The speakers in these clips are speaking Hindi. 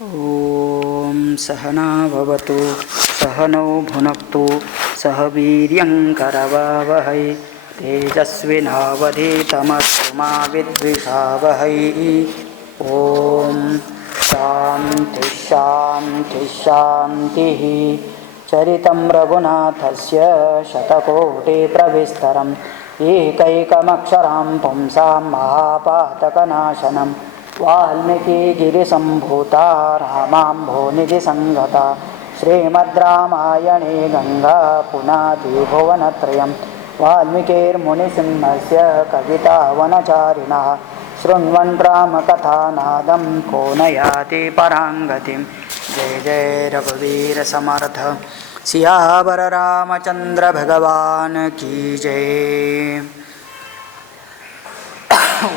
ओम सहना भवतु सहनौ भुनक्तु सह वीर्यं करवावहै तेजस्विनावधीतमस्तु मा विद्विषावहै। ओम शांति शांति शांतिः। चरितं रघुनाथस्य शतकोटिप्रविस्तरम् एकैकमक्षरं पुंसां महापातकनाशनम् वाल्मीकिगिरिसम्भूता रामाम्भोनिधिसङ्गता श्रीमद्रामायणे गङ्गा पुनाति भुवनत्रयं वाल्मीकिर्मुनिसिंहस्य कवितावनचारिणः शृण्वन् रामकथानादं को न याति पराङ्गतिं। जय जय रघुवीर समर्थ सियावर रामचंद्र भगवान की जय।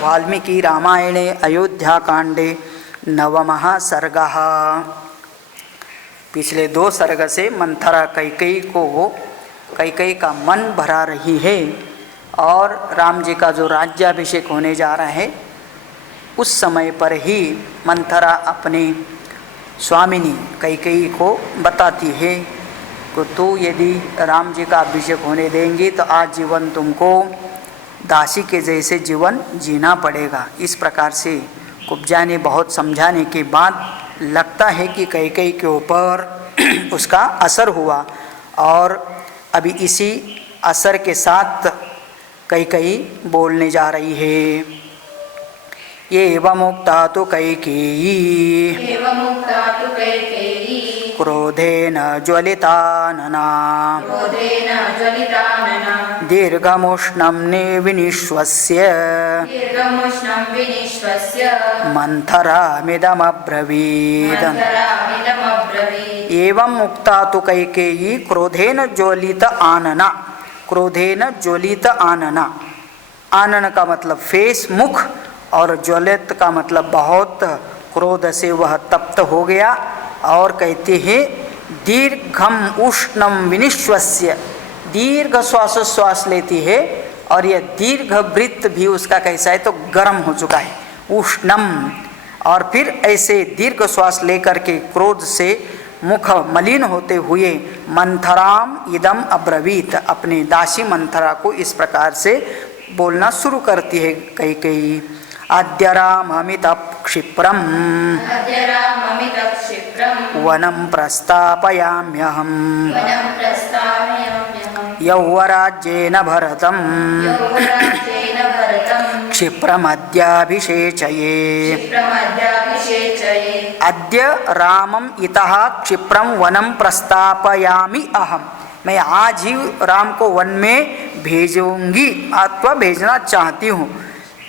वाल्मीकि रामायणे अयोध्याकांडे नवमः सर्गः। पिछले 2 सर्ग से मंथरा कैकेयी का मन भरा रही है और राम जी का जो राज्याभिषेक होने जा रहा है उस समय पर ही मंथरा अपनी स्वामिनी कैकेयी को बताती है कि तू यदि राम जी का अभिषेक होने देंगी तो आजीवन तुमको दासी के जैसे जीवन जीना पड़ेगा। इस प्रकार से कुब्जा ने बहुत समझाने के बाद लगता है कि कैकेयी के ऊपर उसका असर हुआ और अभी इसी असर के साथ कैकेयी बोलने जा रही है। एवमुक्ता तु कैकेयी क्रोधेन ज्वलितानना दीर्घमुष्णं निविनिश्वस्य मंथरामिदमब्रवीत्। एवं मुक्ता तु कैकेयी क्रोधेन ज्वलित आनना। क्रोधेन ज्वलित आनना, आनन का मतलब फेस मुख और ज्वलित का मतलब बहुत क्रोध से वह तप्त हो गया और कहते हैं दीर्घम उष्णम विनिश्वस्य। दीर्घ श्वास लेती है और यह दीर्घ वृत्त भी उसका कैसा है तो गर्म हो चुका है, उष्णम। और फिर ऐसे दीर्घ श्वास लेकर के क्रोध से मुख मलिन होते हुए मंथराम इदम अब्रवीत, अपनी दासी मंथरा को इस प्रकार से बोलना शुरू करती है कैकेयी। अद्य राममित क्षिप्रम वनं प्रस्तापयाम्यहं यौवराज्येन भरतं क्षिप्रमद्याभिषेचये। अद्य रामम इतः क्षिप्रम वनं प्रस्तापयामि अहम। मैं आज ही राम को वन में भेजूंगी अथवा भेजना चाहती हूँ।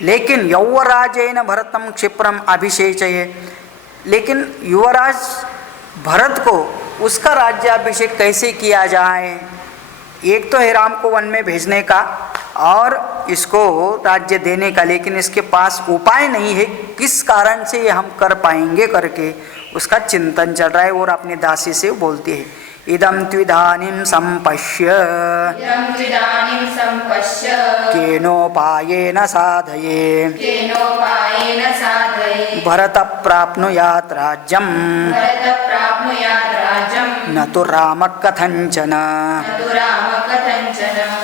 लेकिन यौवराजेन भरतम क्षिप्रम अभिषेचये, लेकिन युवराज भरत को उसका राज्याभिषेक कैसे किया जाए। एक तो है राम को वन में भेजने का और इसको राज्य देने का, लेकिन इसके पास उपाय नहीं है। किस कारण से ये हम कर पाएंगे करके उसका चिंतन चल रहा है और अपनी दासी से बोलती है इदं त्विदानीं सम्पश्य केनोपायेन साधये भरत प्राप्नुयात् राज्यं न तो राम कथंचन।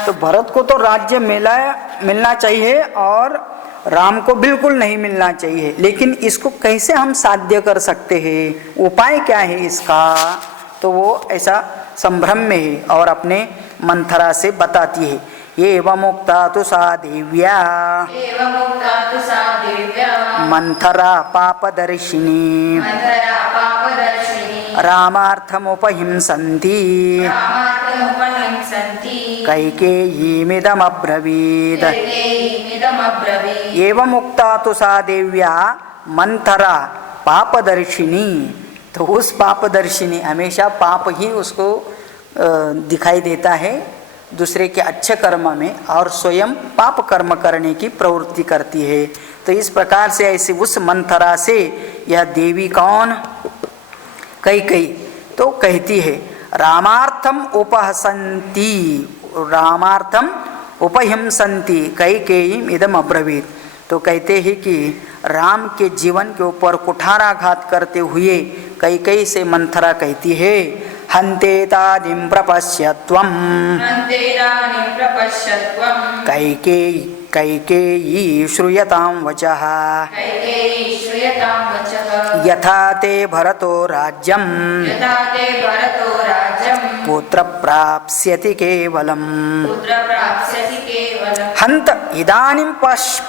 तो भरत को तो राज्य मिलना चाहिए और राम को बिल्कुल नहीं मिलना चाहिए, लेकिन इसको कैसे हम साध्य कर सकते हैं, उपाय क्या है इसका। तो वो ऐसा संभ्रम में है और अपने मंथरा से बताती है। एवमुक्ता तु सा देव्या मंथरा पापदर्शिनी रामार्थमुपहिंसन्ति कैकेयीमिदमब्रवीत्। एवमुक्ता तु सा देव्या मंथरा पापदर्शिनी। तो उस पापदर्शिनी, हमेशा पाप ही उसको दिखाई देता है दूसरे के अच्छे कर्म में और स्वयं पाप कर्म करने की प्रवृत्ति करती है। तो इस प्रकार से ऐसे उस मंथरा से यह देवी कौन कैकेयी तो कहती है रामार्थम उपहसन्ति, रामार्थम उपहिंसन्ति कैकेयी इदम अब्रवीत। तो कहते हैं कि राम के जीवन के ऊपर कुठाराघात करते हुए कैकेयी से मंथरा कहती है, हन्तेतादिं प्रपश्यत्वं कैकेयी श्रूयतां वचः यथा ते भरतो राज्यं पुत्र प्राप्स्यति केवलम्। हंत इदानीं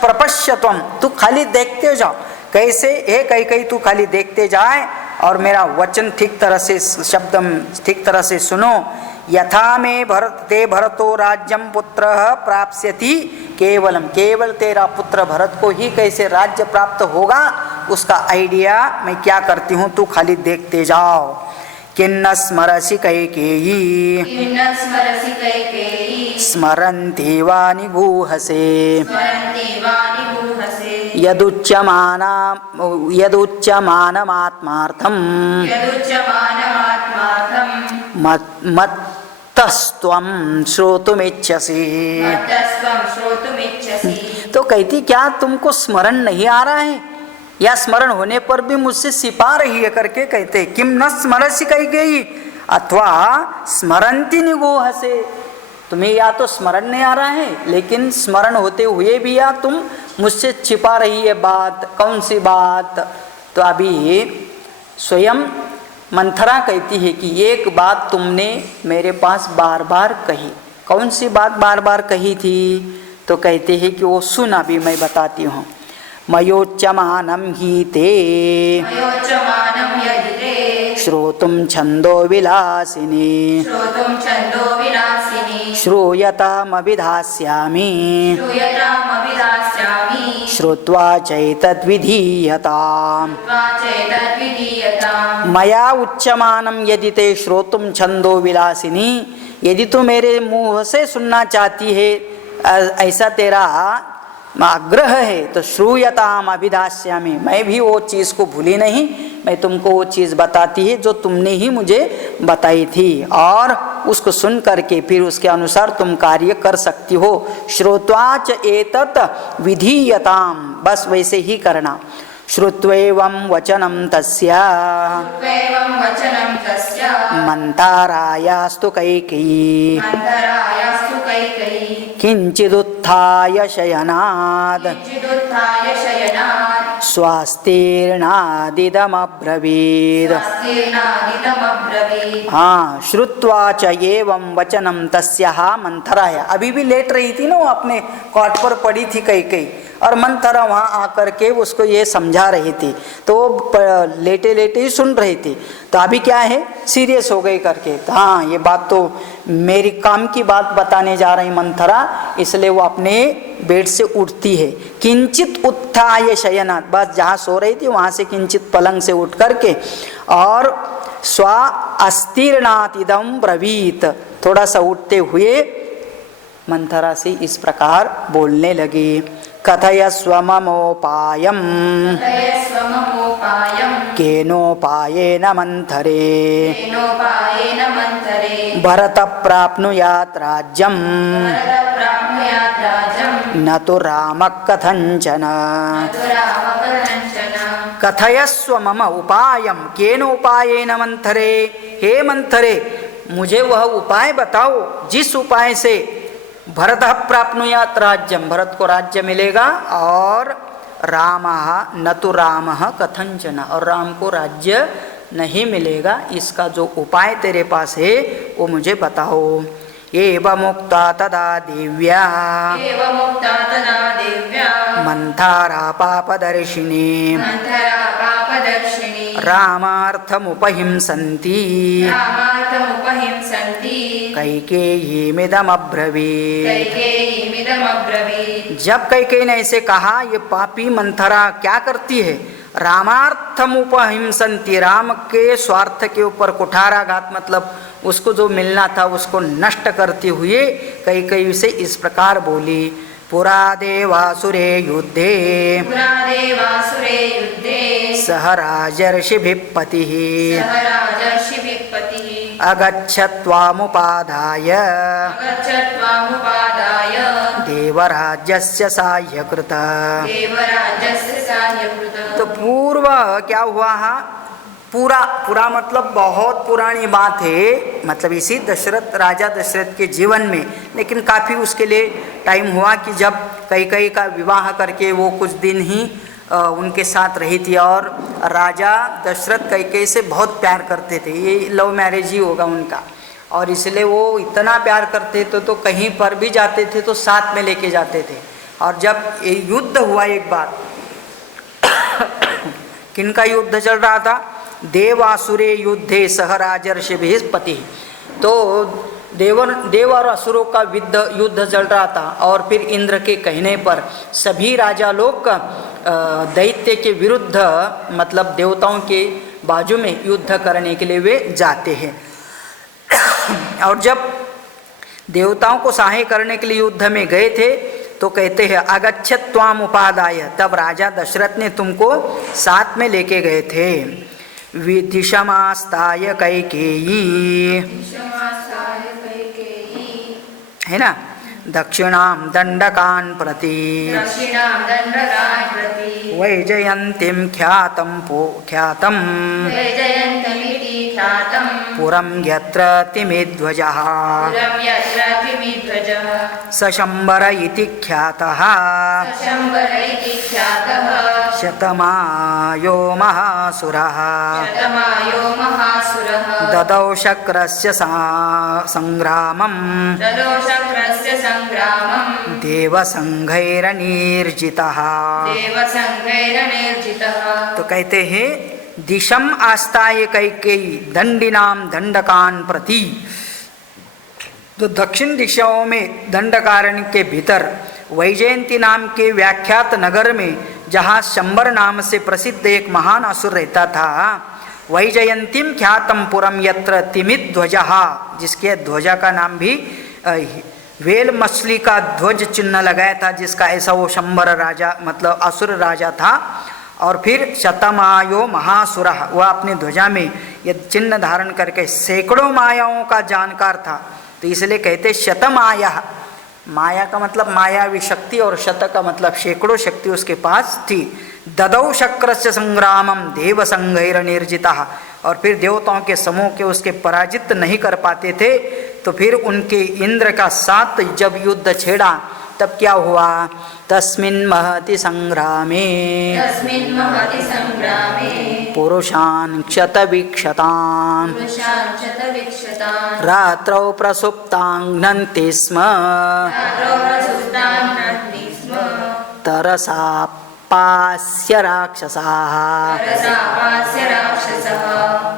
प्रपश्यत्वं, तू खाली देखते जाओ। कैसे? हे कैकेयी तू खाली देखते जाए और मेरा वचन ठीक तरह से, शब्द ठीक तरह से सुनो। यथा में ते भरतो राज्यम पुत्र प्राप्स्यति केवलम, केवल तेरा पुत्र भरत को ही कैसे राज्य प्राप्त होगा उसका आइडिया मैं क्या करती हूँ, तू खाली देखते जाओ। किन्न स्मरसि कैकेयी स्मरन्ति वा निगूहसे यदुच्यमानमात्मार्थं मत्तस्त्वं श्रोतुमिच्छसि। तो कहती क्या तुमको स्मरण नहीं आ रहा है, या स्मरण होने पर भी मुझसे छिपा रही है करके कहते, किम न स्मरसि कैकेयी अथवा स्मरन्ति निगूहसे, तुम्हें या तो स्मरण नहीं आ रहा है लेकिन स्मरण होते हुए भी या तुम मुझसे छिपा रही है बात। कौन सी बात? तो अभी स्वयं मंथरा कहती है कि एक बात तुमने मेरे पास बार बार कही। कौन सी बात बार बार कही थी? तो कहते हैं कि वो सुना भी, मैं बताती हूँ। मयोच्यमानं हि ते श्रोतुं छन्दो विलासिनी श्रूयतामभिधास्यामि श्रुत्वा चैतद्विधीयताम्। मया उच्यमानं यदि ते श्रोतुं छन्दो विलासिनी, यदि तू मेरे मुँह से सुनना चाहती है, ऐसा तेरा आग्रह है, तो श्रूयताम अभिधास्यामि, मैं भी वो चीज़ को भूली नहीं, मैं तुमको वो चीज़ बताती है जो तुमने ही मुझे बताई थी, और उसको सुन करके फिर उसके अनुसार तुम कार्य कर सकती हो। श्रोत्वाच एतत् विधीयताम, बस वैसे ही करना। श्रुत्वैवं वचनं तस्या मंतारायास्तु कैकेयी किंचिदुत्थाय शयनाद स्वास्तीर्णादिदमब्रवीद। हाँ, श्रुत्वा च एवं वचनम तस्याः मंथराय। अभी भी लेट रही थी ना, वो अपने कॉट पर पड़ी थी कैकेयी, और मंथरा वहाँ आकर के उसको ये समझा रही थी, तो लेटे लेटे ही सुन रही थी। तो अभी क्या है, सीरियस हो गई करके, हाँ ये बात तो मेरी काम की बात बताने जा रही मंथरा, इसलिए वो अपने बेड से उठती है। किंचित उत्थाय शयनात्, बस जहाँ सो रही थी वहाँ से किंचित पलंग से उठ करके और स्व अस्तीर्णात् इदं ब्रवीत, थोड़ा सा उठते हुए मंथरा से इस प्रकार बोलने लगी। कथयस्व ममोपायं केनोपायेन मंथरे भरत प्राप्नुयात् राज्यं न तो राम कथंचन। कथयस्व मम उपायं केनोपायेन मंथरे, हे मंथरे मुझे वह उपाय बताओ जिस उपाय से भरत प्राप्नुयात् राज्यम, भरत को राज्य मिलेगा, और रामः न तो रामः कथंचन, और राम को राज्य नहीं मिलेगा, इसका जो उपाय तेरे पास है वो मुझे बताओ। एवं मुक्ता तदा दिव्या मंथरा पापदर्शिनी रामार्थमुपहिंसन्ति कैकेयीमिदमब्रवीत्। जब कैकेयी ने ऐसे कहा, ये पापी मंथरा क्या करती है, रामार्थमुपहिंसन्ति, राम के स्वार्थ के ऊपर कुठाराघात, मतलब उसको जो मिलना था उसको नष्ट करते हुए कैकेयी से इस प्रकार बोली। पुरा देवासुरे युद्धे सह राजर्षिभिः पतिः अगच्छत्वामुपादाय देवराज्यस्य साह्यकृत। तो पूर्व क्या हुआ है? पूरा मतलब बहुत पुरानी बात है, मतलब इसी दशरथ राजा दशरथ के जीवन में, लेकिन काफ़ी उसके लिए टाइम हुआ कि जब कैकेयी का विवाह करके वो कुछ दिन ही उनके साथ रही थी और राजा दशरथ कैकेयी से बहुत प्यार करते थे। ये लव मैरिज ही होगा उनका, और इसलिए वो इतना प्यार करते थे तो कहीं पर भी जाते थे तो साथ में लेके जाते थे। और जब ये युद्ध हुआ एक बार, किनका युद्ध चल रहा था? देवासुरे युद्धे सह राजर्षिभिः पति। तो देव और असुरों का युद्ध चल रहा था, और फिर इंद्र के कहने पर सभी राजा लोग दैत्य के विरुद्ध, मतलब देवताओं के बाजू में युद्ध करने के लिए वे जाते हैं। और जब देवताओं को सहाय करने के लिए युद्ध में गए थे तो कहते हैं अगच्छत् त्वाम उपादाय, तब राजा दशरथ ने तुमको साथ में लेके गए थे। विदिशमास्ताय कैकेयी, है ना, दक्षिणां दंडकान् प्रति वैजयन्तीं ख्यातं पुरं यत्र तिमिध्वजः सशंबर इति ख्यातः शतमायो महासुरः ददौ शक्रस्य संग्रामं देवसंघैरनिर्जितः। तो कहते हैं दिशम आस्ताय कैकेयी दंडिनाम दंडकान प्रति। तो दक्षिण दिशाओं में दंडकारण्य के भीतर वैजयंती नाम के व्याख्यात नगर में, जहाँ शंबर नाम से प्रसिद्ध एक महान असुर रहता था, वैजयंतीम ख्यातम पुरम यत्र तिमिध्वजः, जिसके ध्वजा का नाम भी वेल मछली का ध्वज चिन्ह लगाया था, जिसका ऐसा वो शंबर राजा मतलब असुर राजा था। और फिर शतमायो महासुर, वह अपने ध्वजा में यह चिन्ह धारण करके सैकड़ों मायाओं का जानकार था, तो इसलिए कहते शतमाया। माया का मतलब मायावी शक्ति और शत का मतलब सैकड़ों शक्ति उसके पास थी। ददौ शक्रस्य संग्रामम देव संघैर निर्जितः, और फिर देवताओं के समूह के उसके पराजित नहीं कर पाते थे, तो फिर उनके इंद्र का साथ जब युद्ध छेड़ा तब क्या हुआ? तस्मिन् महति संग्रामे पुरुषान् क्षतवीक्षतान् रात्रौ प्रसुप्तां स्म तरसा पास्य राक्षसाः।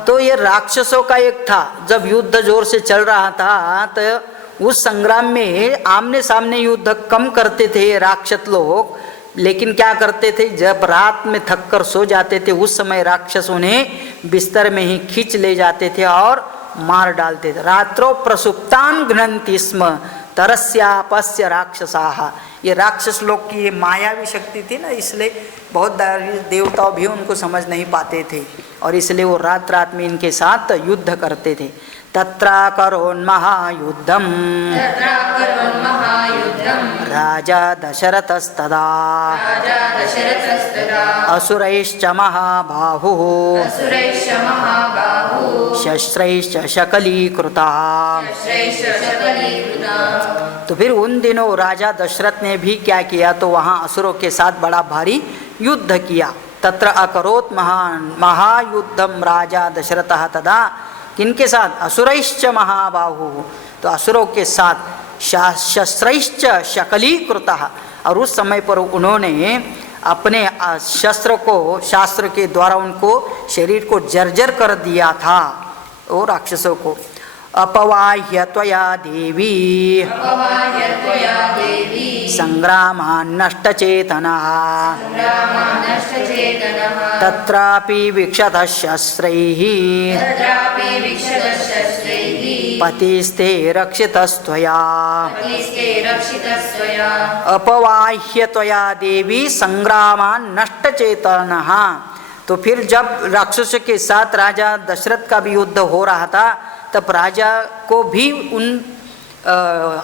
तो ये राक्षसों का एक था, जब युद्ध जोर से चल रहा था तो उस संग्राम में आमने सामने युद्ध कम करते थे राक्षस लोग, लेकिन क्या करते थे, जब रात में थक कर सो जाते थे उस समय राक्षस उन्हें बिस्तर में ही खींच ले जाते थे और मार डालते थे। रात्रो प्रसुप्तान घ्नन्ति स्म तरस्यापस्य राक्षसाः। ये राक्षस लोग की ये मायावी शक्ति थी ना, इसलिए बहुत देवता भी उनको समझ नहीं पाते थे, और इसलिए वो रात रात में इनके साथ युद्ध करते थे। तत्राकरोन्महायुद्धं राजा दशरथस्तदा असुरैश्च महाबाहुः शस्त्रैश्च शकलीकृता। तो फिर उन दिनों राजा दशरथ ने भी क्या किया, तो वहाँ असुरों के साथ बड़ा भारी युद्ध किया। तत्र अकरोत् महायुद्धम राजा दशरथः तदा, किनके साथ? असुरैश्च महाबाहु, तो असुरों के साथ शस्त्रैश्च शकलीकृतः। और उस समय पर उन्होंने अपने शस्त्र को शास्त्र के द्वारा उनको शरीर को जर्जर कर दिया था वो राक्षसों को। अपवाह्य त्वया देवी संग्रामान्नष्टचेतनः तत्रापि विक्षतः शस्त्रैः पतिस्ते रक्षितस्त्वया। अपवाह्य त्वया देवी संग्रामान्नष्टचेतनः। तो फिर जब राक्षसों के साथ राजा दशरथ का भी युद्ध हो रहा था तब राजा को भी उन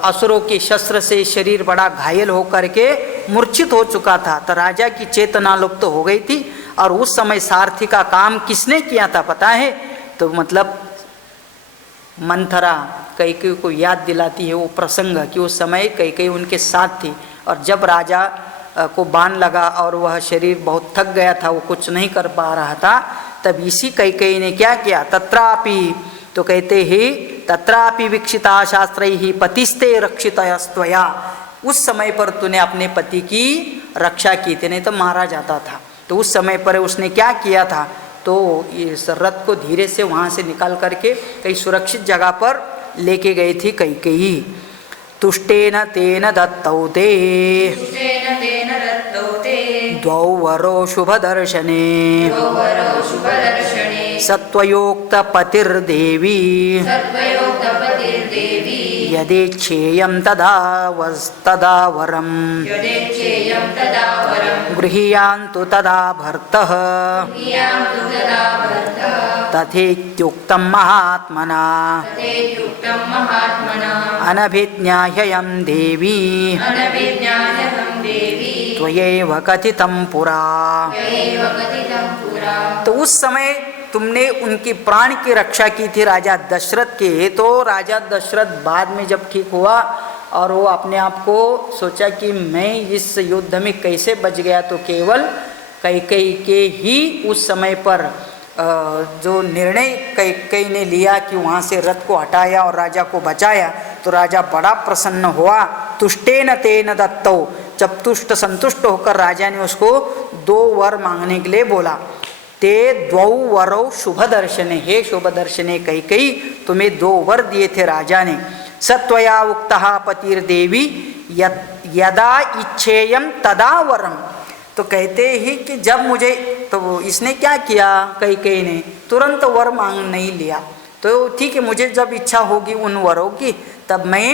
असुरों के शस्त्र से शरीर बड़ा घायल होकर के मूर्छित हो चुका था। तो राजा की चेतना लुप्त हो गई थी। और उस समय सारथी का काम किसने किया था पता है? तो मतलब मंथरा कैकेयी को याद दिलाती है वो प्रसंग कि उस समय कैकेयी उनके साथ थी। और जब राजा को बाण लगा और वह शरीर बहुत थक गया था, वो कुछ नहीं कर पा रहा था, तब इसी कैकेयी ने क्या किया? तत्रापि, तो कहते ही तत्रापि वीक्षिता शास्त्रैः पतिस्ते रक्षितस्त्वया, उस समय पर तूने अपने पति की रक्षा की थी, नहीं तो मारा जाता था। तो उस समय पर उसने क्या किया था? तो इस रथ को धीरे से वहाँ से निकाल करके कहीं सुरक्षित जगह पर लेके गई थी कैकेयी। तुष्टेन तेन दत्तौ ते द्वौ वरौ शुभदर्शने सत्वयोक्त पतिर्देवी यदेच्छेयं तदा वरं गृहीयान्तु तदा भर्तः तथेत्युक्तं महात्मना अनभिज्ञाह्ययं देवी त्वयैव कथितं पुरा। तो उस समय तुमने उनकी प्राण की रक्षा की थी राजा दशरथ के। तो राजा दशरथ बाद में जब ठीक हुआ और वो अपने आप को सोचा कि मैं इस युद्ध में कैसे बच गया, तो केवल कैकेयी के ही उस समय पर जो निर्णय कैकेयी ने लिया कि वहाँ से रथ को हटाया और राजा को बचाया, तो राजा बड़ा प्रसन्न हुआ। तुष्टेन तेन दत्तौ, जब तुष्ट संतुष्ट होकर राजा ने उसको 2 वर मांगने के लिए बोला। ते द्वौ वरौ शुभ दर्शने, हे शुभ दर्शने कैकेयी, तुम्हें 2 वर दिए थे राजा ने। सत्वया उक्तः पतिर्देवी यदा इच्छेयम तदा वरम, तो कहते ही कि जब मुझे, तो इसने क्या किया? कैकेयी ने तुरंत वर मांग नहीं लिया। तो ठीक है, मुझे जब इच्छा होगी उन वरों की तब मैं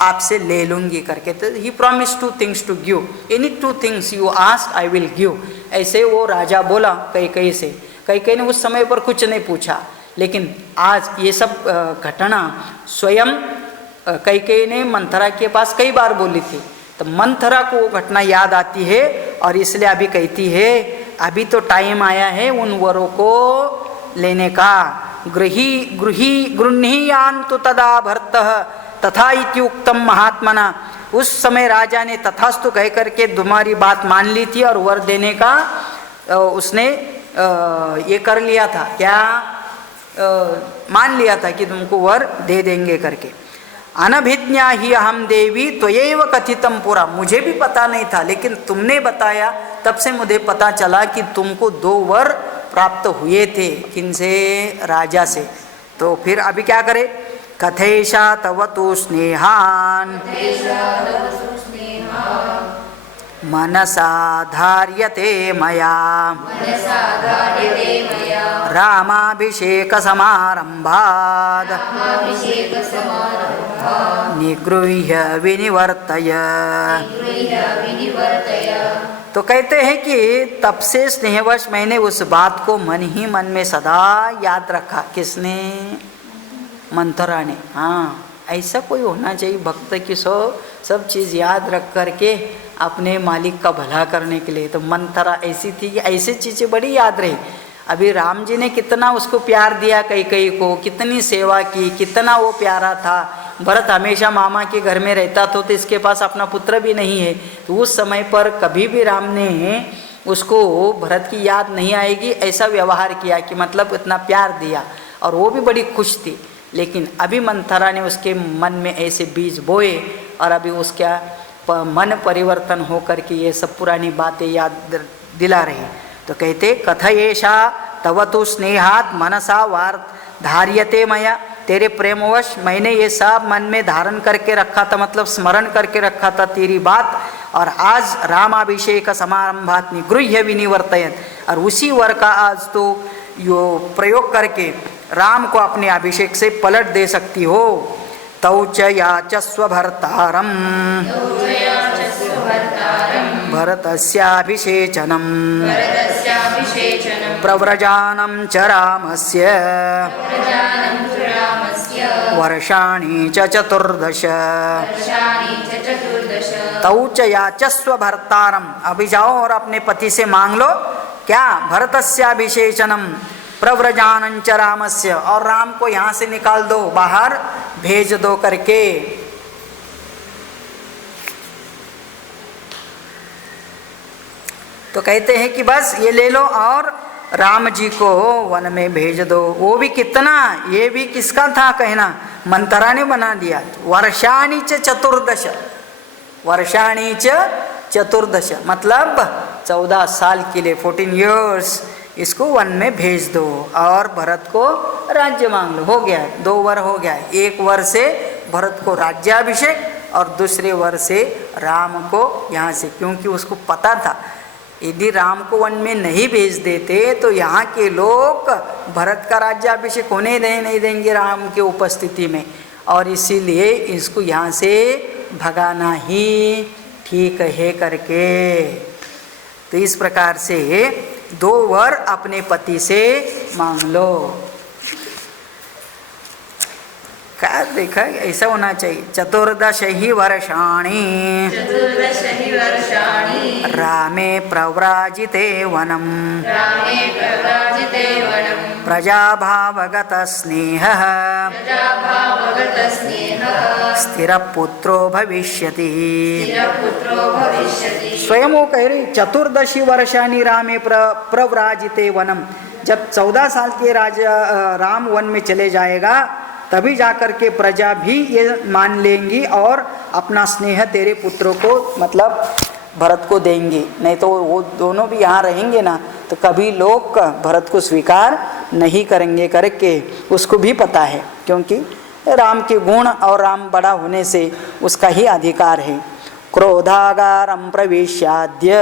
आपसे ले लूँगी करके। तो ही promise 2 things to give, any 2 things you ask I will give, ऐसे वो राजा बोला कैकेयी से। कैकेयी ने उस समय पर कुछ नहीं पूछा, लेकिन आज ये सब घटना स्वयं कैकेयी ने मंथरा के पास कई बार बोली थी। तो मंथरा को वो घटना याद आती है और इसलिए अभी कहती है अभी तो टाइम आया है उन वरों को लेने का। गृहीयान्तु तदा भर्तः तथा इत्युक्तम महात्मना, उस समय राजा ने तथास्तु कह करके तुम्हारी बात मान ली थी और वर देने का उसने ये कर लिया था, क्या मान लिया था कि तुमको वर दे देंगे करके। अनभिज्ञा ही अहम देवी त्वयैव कथितम पुरा, मुझे भी पता नहीं था लेकिन तुमने बताया तब से मुझे पता चला कि तुमको 2 वर प्राप्त हुए थे। किनसे? राजा से। तो फिर अभी क्या करे? कथेशा तव तु स्नेहान मनसा धार्यते मया रामाभिषेक समारंभाद निगृह्य विनिवर्तय। तो कहते हैं कि तब से स्नेहवश मैंने उस बात को मन ही मन में सदा याद रखा। किसने? मंथरा ने। हाँ, ऐसा कोई होना चाहिए भक्त की सब चीज़ याद रख करके अपने मालिक का भला करने के लिए। तो मंथरा ऐसी थी कि ऐसी चीज़ें बड़ी याद रही। अभी राम जी ने कितना उसको प्यार दिया कैकेयी को, कितनी सेवा की, कितना वो प्यारा था। भरत हमेशा मामा के घर में रहता था, तो इसके पास अपना पुत्र भी नहीं है। तो उस समय पर कभी भी राम ने उसको भरत की याद नहीं आएगी ऐसा व्यवहार किया कि मतलब इतना प्यार दिया, और वो भी बड़ी खुश थी। लेकिन अभी मंथरा ने उसके मन में ऐसे बीज बोए और अभी उसका मन परिवर्तन हो करके ये सब पुरानी बातें याद दिला रही। तो कहते कथयेशा तव तु स्नेहात मनसा वार धार्यते मया, तेरे प्रेमवश मैंने ये सब मन में धारण करके रखा था, मतलब स्मरण करके रखा था तेरी बात। और आज रामाभिषेक समारंभात निगृह्य विनिवर्तयन, और उसी वर का आज तो यो प्रयोग करके राम को अपने अभिषेक से पलट दे सकती हो। तौ च याचस्व भर्तारम भरतस्याभिषेचनम प्रव्रजानं च रामस्य वर्षाणि च 14 तौ च याचस्व भर्तारम। अभी जाओ और अपने पति से मांग लो क्या, भरतस्याभिषेचनम प्रव्रजानं च रामस्य, और राम को यहाँ से निकाल दो, बाहर भेज दो करके। तो कहते हैं कि बस ये ले लो और राम जी को वन में भेज दो। वो भी कितना, ये भी किसका था कहना, मंथरा ने बना दिया। वर्षाणि च 14, वर्षाणि च 14 मतलब 14 साल के लिए, 14 इयर्स इसको वन में भेज दो और भरत को राज्य मांग लो। हो गया, 2 वर हो गया। एक वर से भरत को राज्याभिषेक और दूसरे वर से राम को यहाँ से, क्योंकि उसको पता था यदि राम को वन में नहीं भेज देते तो यहाँ के लोग भरत का राज्याभिषेक होने नहीं देंगे राम के उपस्थिति में, और इसीलिए इसको यहाँ से भगाना ही ठीक है करके। तो इस प्रकार से 2 वर अपने पति से मांग लो। क्या देखा, ऐसा होना चाहिए। 14 वर्षाणि रामे प्रव्राजिते वनम प्रजाभावगत स्नेहः स्थिरपुत्रो भविष्यति। स्वयं वो कह रही 14 वर्षाणि रामे प्रव्राजिते वनम, जब 14 साल के राजा राम वन में चले जाएगा तभी जाकर के प्रजा भी ये मान लेंगी और अपना स्नेह तेरे पुत्रों को मतलब भरत को देंगे। नहीं तो वो दोनों भी यहाँ रहेंगे ना तो कभी लोग भरत को स्वीकार नहीं करेंगे करके उसको भी पता है, क्योंकि राम के गुण और राम बड़ा होने से उसका ही अधिकार है। क्रोधागारं प्रविश्याद्य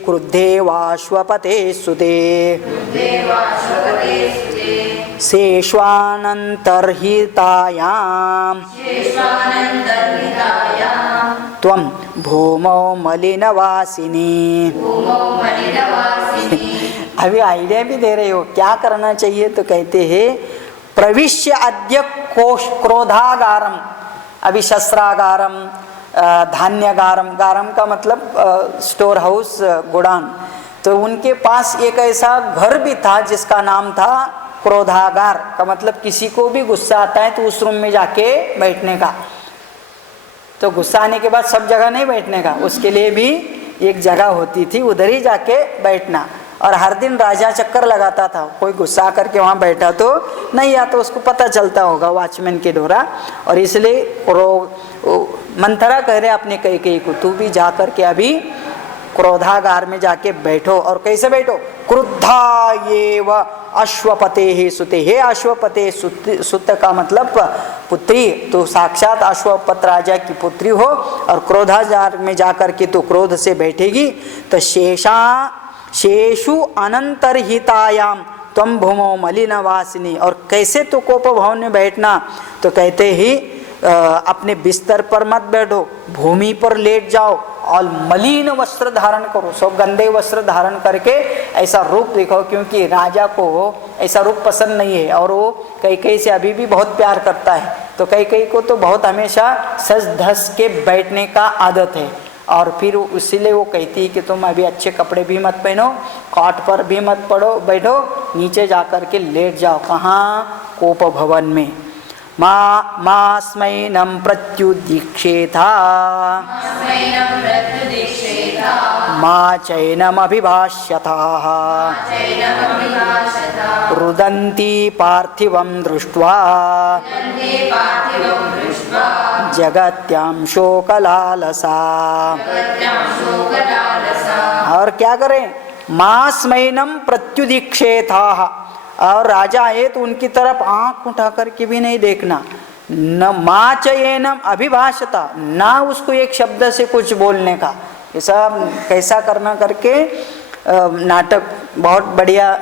क्रुद्धे वाश्वपते सुते शेष्वानन्तर्हितायां त्वं भूमौ मलिनवासिनी। अभी आइडिया भी दे रहे हो क्या करना चाहिए, तो कहते हैं प्रविश्य अद्य क्रोधागारम, अभी शस्त्रागारम धान्यगारम, गारम का मतलब स्टोर हाउस गोडान, तो उनके पास एक ऐसा घर भी था जिसका नाम था क्रोधागार, का मतलब किसी को भी गुस्सा आता है तो उस रूम में जाके बैठने का। तो गुस्सा आने के बाद सब जगह नहीं बैठने का, उसके लिए भी एक जगह होती थी, उधर ही जाके बैठना। और हर दिन राजा चक्कर लगाता था, कोई गुस्सा करके वहाँ बैठा तो नहीं या तो उसको पता चलता होगा वॉचमैन के द्वारा। और इसलिए मंथरा कह रहे अपने कैकेयी को, तू भी जा कर के अभी क्रोधागार में जाके बैठो। और कैसे बैठो, क्रुद्धा ये व अश्वपते हे सुते, हे अश्वपते सुत का मतलब पुत्री, तो साक्षात अश्वपत राजा की पुत्री हो और क्रोधागार में जाकर के तो क्रोध से बैठेगी। तो शेषु अनंतरहितायाम त्वं भूमौ मलिनवासिनी, और कैसे तो कोप भवन में बैठना, तो कहते ही अपने बिस्तर पर मत बैठो, भूमि पर लेट जाओ और मलिन वस्त्र धारण करो, सब गंदे वस्त्र धारण करके ऐसा रूप दिखाओ, क्योंकि राजा को ऐसा रूप पसंद नहीं है और वो कैकेयी से अभी भी बहुत प्यार करता है। तो कैकेयी को तो बहुत हमेशा सज धस के बैठने का आदत है, और फिर इसीलिए वो कहती है कि तुम अभी अच्छे कपड़े भी मत पहनो, कॉट पर भी मत बैठो, नीचे जाकर के लेट जाओ। कहाँ, कोप भवन में। मास्मैनं प्रत्युदीक्षेथा मा चैनमभिभाष्यथाः रुदन्ति पार्थिवं दृष्ट्वा जगत्यां शोकलालसा। और क्या करें, मास्मैनं प्रत्युदीक्षेथाः, और राजा आए तो उनकी तरफ आंख उठा करके भी नहीं देखना। न माचयेनम अभिभाषता, ना उसको एक शब्द से कुछ बोलने का। ये सब कैसा करना करके नाटक बहुत बढ़िया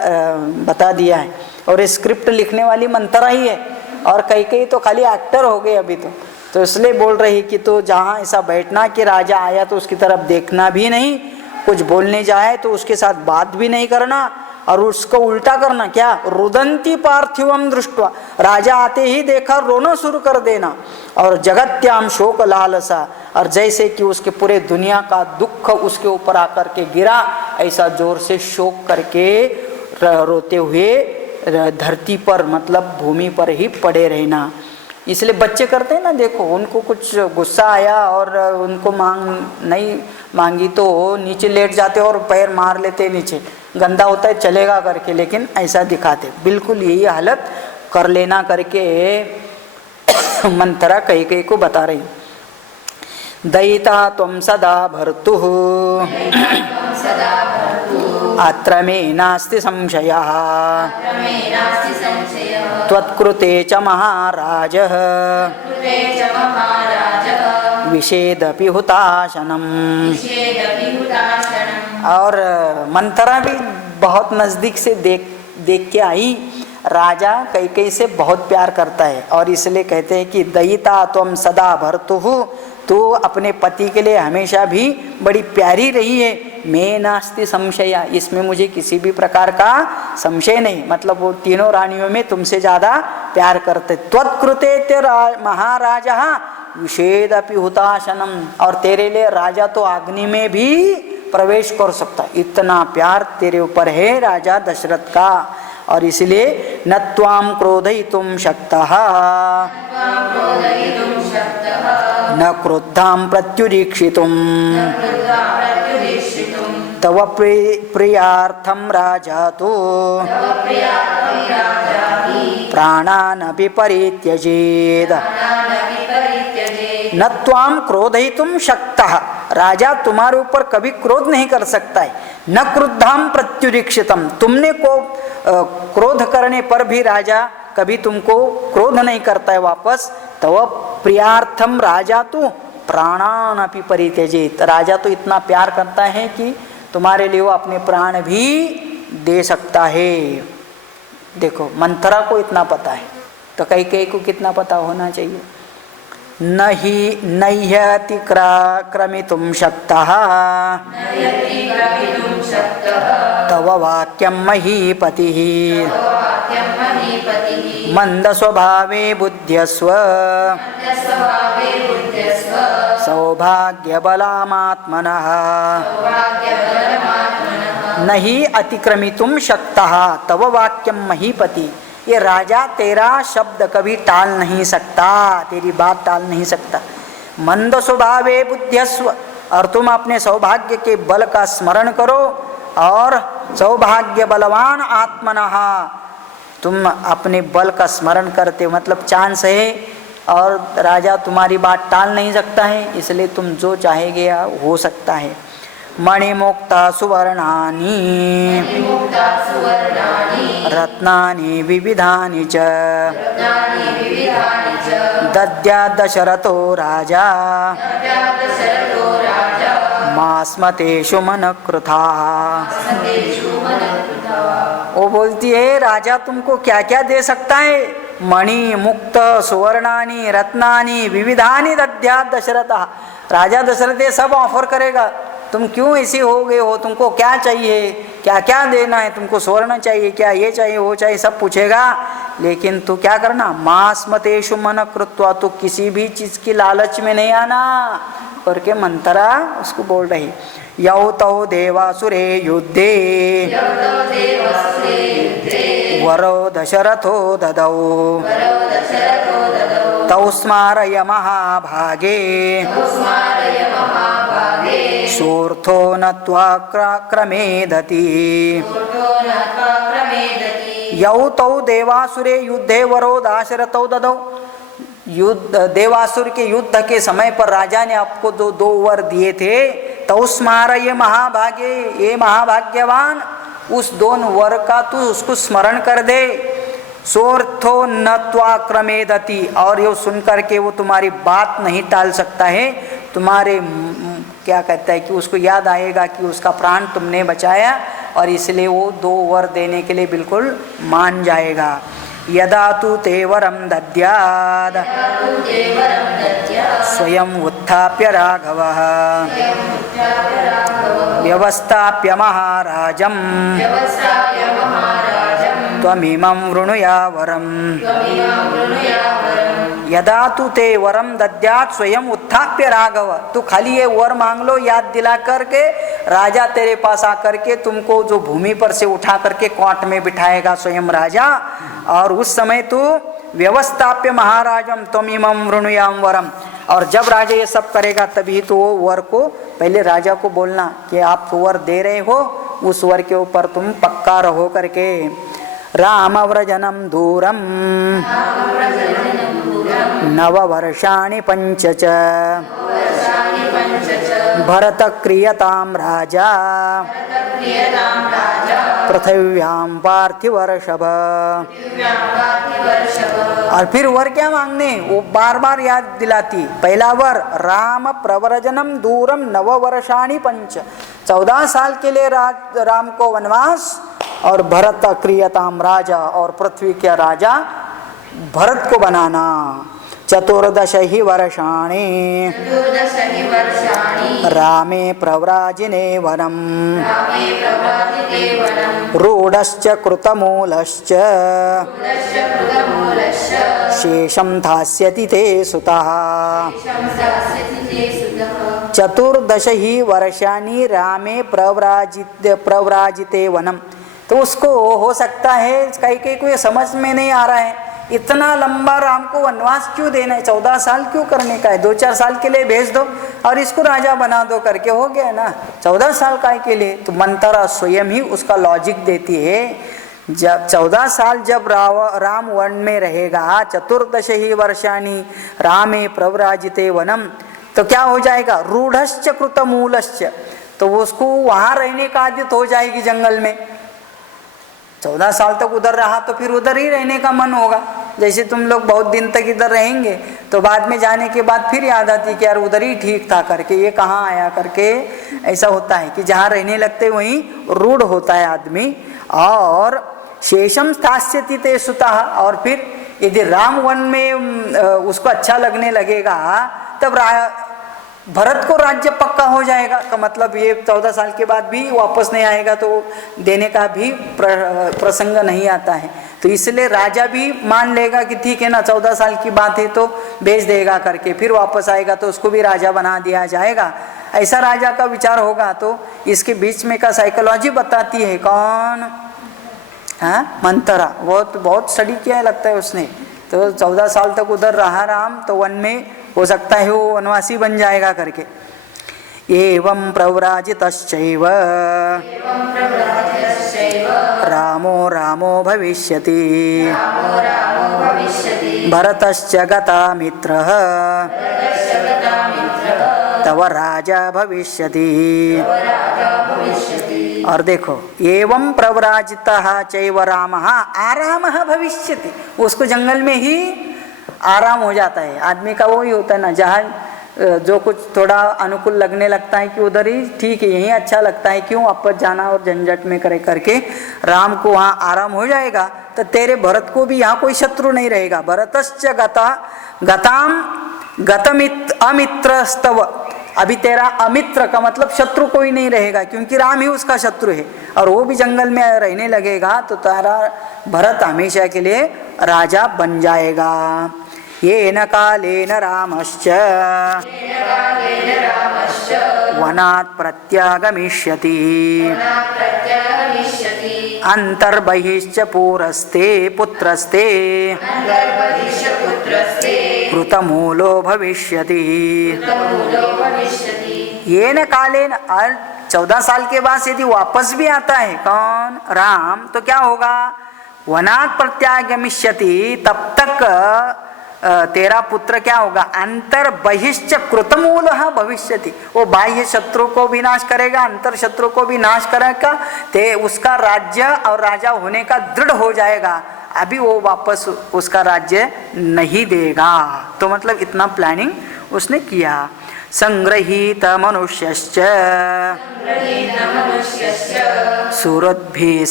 बता दिया है। और स्क्रिप्ट लिखने वाली मंथरा ही है, और कई तो खाली एक्टर हो गए अभी तो। तो इसलिए बोल रही कि तो जहाँ ऐसा बैठना कि राजा आया तो उसकी तरफ देखना भी नहीं, कुछ बोलने जाए तो उसके साथ बात भी नहीं करना, और उसको उल्टा करना क्या, रुदंती पार्थिवम दृष्टवा, राजा आते ही देखा रोना शुरू कर देना, और जगत्याम शोक लालसा, और जैसे कि उसके पूरे दुनिया का दुख उसके ऊपर आकर के गिरा, ऐसा जोर से शोक करके रोते हुए धरती पर मतलब भूमि पर ही पड़े रहना। इसलिए बच्चे करते हैं ना, देखो उनको कुछ गुस्सा आया और उनको नहीं मांगी तो नीचे लेट जाते और पैर मार लेते नीचे, गंदा होता है चलेगा करके, लेकिन ऐसा दिखाते। बिल्कुल यही हालत कर लेना करके मंथरा कई को बता रही। दयिता त्वं सदा भर्तुः अत्र मे नास्ति संशयः त्वत्कृते च महाराजः विषेदपि हुताशनम्। और मंथरा भी बहुत नज़दीक से देख के आई, राजा कई से बहुत प्यार करता है, और इसलिए कहते हैं कि दयिता त्वं सदा भर्तुः, तो अपने पति के लिए हमेशा भी बड़ी प्यारी रही है। मैं नास्ति संशया, इसमें मुझे किसी भी प्रकार का संशय नहीं, मतलब वो तीनों रानियों में तुमसे ज़्यादा प्यार करते। त्वत्कृते ते महाराजा विषेदपि हुताशनम, और तेरे लिए राजा तो अग्नि में भी प्रवेश कर सकता, इतना प्यार तेरे ऊपर है राजा दशरथ का। और इसलिए न त्वां क्रोधयितुं शक्तः न क्रुद्धां प्रत्युरीक्षितुं तव प्रियार्थं राजा तो प्राणानपि परित्यजेत्। न त्वां क्रोधयितुं शक्तः, राजा तुम्हारे ऊपर कभी क्रोध नहीं कर सकता है। न क्रुद्धाम प्रत्युरीक्षितम, तुमने को क्रोध करने पर भी राजा कभी तुमको क्रोध नहीं करता है वापस। तव प्रियार्थम राजा तो प्राणानपि परित्यजेत्, राजा तो इतना प्यार करता है कि तुम्हारे लिए वो अपने प्राण भी दे सकता है। देखो मंथरा को इतना पता है, तो कई को कितना पता होना चाहिए। नह्यतिक्रमितुं शक्तः तव वाक्यं महीपतिः मंदस्वभावे बुद्ध्यस्व सौभाग्यबलामात्मनः नहीं अतिक्रमितुं शक्तः तव वाक्यं महीपति। ये राजा तेरा शब्द कभी टाल नहीं सकता, तेरी बात टाल नहीं सकता। मंद स्वभावे बुद्ध्यस्व, और तुम अपने सौभाग्य के बल का स्मरण करो, और सौभाग्य बलवान आत्मनः, तुम अपने बल का स्मरण करते हो, मतलब चांस है, और राजा तुम्हारी बात टाल नहीं सकता है, इसलिए तुम जो चाहेगे हो सकता है। मणिमुक्ता सुवर्णानि रत्नानि विविधानि च दद्यात् दशरथो राजा मास्मतेषु मनकृताः। वो बोलती है राजा तुमको क्या क्या दे सकता है, मणि मुक्त सुवर्णानि रत्नानि विविधानि दद्यात् दशरथः, राजा दशरथ ये सब ऑफर करेगा। तुम क्यों ऐसे हो गए हो, तुमको क्या चाहिए, क्या क्या देना है, तुमको स्वर्ण चाहिए क्या, ये चाहिए वो चाहिए, सब पूछेगा। लेकिन तू क्या करना, मास्मतेषु मन कृत्वा, तो किसी भी चीज की लालच में नहीं आना करके मंथरा उसको बोल रही। यौ तौ देवासुरे युद्धे वरो दशरथो ददौ तौ स्मारय महाभागे शूर्थो नत्वा क्रमेदति। यौ तौ देवासुरे युद्धे वरो दशरथो ददौ, युद्ध देवासुर के युद्ध के समय पर राजा ने आपको दो वर दिए थे। तौ स्मारय महाभागे, ये महाभाग्यवान, उस दोनों वर का तू उसको स्मरण कर दे। सोर्थो नत्वा क्रमेदति, और ये सुन करके वो तुम्हारी बात नहीं टाल सकता है, तुम्हारे क्या कहता है कि उसको याद आएगा कि उसका प्राण तुमने बचाया, और इसलिए वो दो वर देने के लिए बिल्कुल मान जाएगा। यदा तु ते वरं दद्यात् स्वयं उत्थाप्य राघवः व्यवस्थाप्य महाराजं त्वमिमं वृणुयावरम् यदा तू ते वरम दद्यात् स्वयं उत्थाप्य राघव, तू खाली ये वर मांग लो याद दिला करके राजा तेरे पास आकर के तुमको जो भूमि पर से उठा करके कोर्ट में बिठाएगा स्वयं राजा। और उस समय तू व्यवस्थाप्य महाराजम त्वमिमं वृणुयाम वरम, और जब राजा ये सब करेगा तभी तो वो वर को पहले राजा को बोलना कि आप वर दे रहे हो, उस वर के ऊपर तुम पक्का रहो करके। राम व्रजनम दूरम नववर्षाणि पंच च भरत क्रियतां राजा पृथिव्यां पार्थिवर्षभ। और फिर वर क्या मांगने, वो बार बार याद दिलाती। पहला वर राम प्रव्रजनम दूरम नववर्षाणि पंच, 14 साल के लिए राम को वनवास, और भरत क्रियताम राजा, और पृथ्वी के राजा भरत को बनाना। 14 ही वर्षाणि रामे प्रव्राजिने वनम रूढश्च कृतमूलश्च शेषं धास्यति ते सुतः। 14 ही वर्षाणि रामे प्रव्राजिते वनम। तो उसको हो सकता है कहीं को ये समझ में नहीं आ रहा है, इतना लंबा राम को वनवास क्यों देना है, 14 साल क्यों करने का है, 2-4 साल के लिए भेज दो और इसको राजा बना दो करके हो गया ना, 14 साल काय के लिए। तो मंथरा स्वयं ही उसका लॉजिक देती है। जब 14 साल जब राम वन में रहेगा, 14 ही वर्षाणि रामे प्रव्राजिते वनम, तो क्या हो जाएगा, रूढ़श्च कृतमूलश्च, तो उसको वहां रहने का आदत हो जाएगी जंगल में। 14 साल तक उधर रहा तो फिर उधर ही रहने का मन होगा। जैसे तुम लोग बहुत दिन तक इधर रहेंगे तो बाद में जाने के बाद फिर याद आती कि यार उधर ही ठीक था करके, ये कहाँ आया करके। ऐसा होता है कि जहाँ रहने लगते वहीं रूढ़ होता है आदमी। और शेषम स्थास्यति ते सुतः, और फिर यदि राम वन में उसको अच्छा लगने लगेगा तब भरत को राज्य पक्का हो जाएगा। का मतलब ये 14 साल के बाद भी वापस नहीं आएगा तो देने का भी प्रसंग नहीं आता है। तो इसलिए राजा भी मान लेगा कि ठीक है ना, 14 साल की बात है तो भेज देगा करके, फिर वापस आएगा तो उसको भी राजा बना दिया जाएगा। ऐसा राजा का विचार होगा। तो इसके बीच में का साइकोलॉजी बताती है कौन, हाँ, मंथरा। बहुत स्टडी किया है लगता है उसने। तो 14 साल तक उधर रहा राम, तो वन में हो सकता है वो वनवासी बन जाएगा करके। एवं प्रव्राजितश्चैव रामो रामो भविष्यति भरतश्च गता मित्रः तव राजा भविष्यति। और देखो, एवं प्रव्राजितः चैव रामः आरामः भविष्यति, उसको जंगल में ही आराम हो जाता है। आदमी का वो ही होता है ना, जहाँ जो कुछ थोड़ा अनुकूल लगने लगता है कि उधर ही ठीक है, यही अच्छा लगता है, क्यों वापस जाना और झंझट में करे करके। राम को वहाँ आराम हो जाएगा तो तेरे भरत को भी यहाँ कोई शत्रु नहीं रहेगा। भरतश्च गतमित अमित्रस्तव, अभी तेरा अमित्र का मतलब शत्रु कोई नहीं रहेगा, क्योंकि राम ही उसका शत्रु है। और वो भी जंगल में रहने लगेगा तो तेरा भरत हमेशा के लिए राजा बन जाएगा। येन कालेन रामश्च वनात् प्रत्यागमिष्यति अंतर्बहिश्च पुत्रस्ते कृतमूलो भविष्यति। येन कालेन, 14 साल के बाद यदि वापस भी आता है कौन, राम, तो क्या होगा, वनात् प्रत्यागमिष्यति, तब तक तेरा पुत्र क्या होगा, अंतर बहिश्च कृतमूलः भविष्यति, वो बाह्य शत्रु को भी नाश करेगा, अंतर शत्रु को भी नाश करेगा, ते उसका राज्य और राजा होने का दृढ़ हो जाएगा। अभी वो वापस उसका राज्य नहीं देगा। तो मतलब इतना प्लानिंग उसने किया। संग्रहीत मनुष्यश्च सुहृद्भिः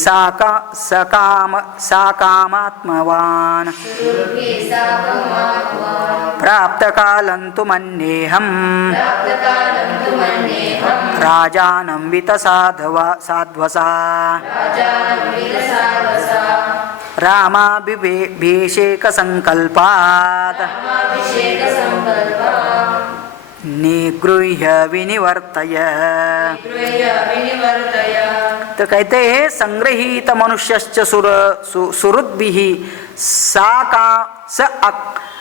सकामात्मवान् प्राप्तकालं तु मन्येऽहं राजानं वितसाध्वसा रामाभिषेकसंकल्पात् निगृह्य विनिवर्तय। तो कहते हैं संग्रहीत मनुष्यश्च सुहृद्भिः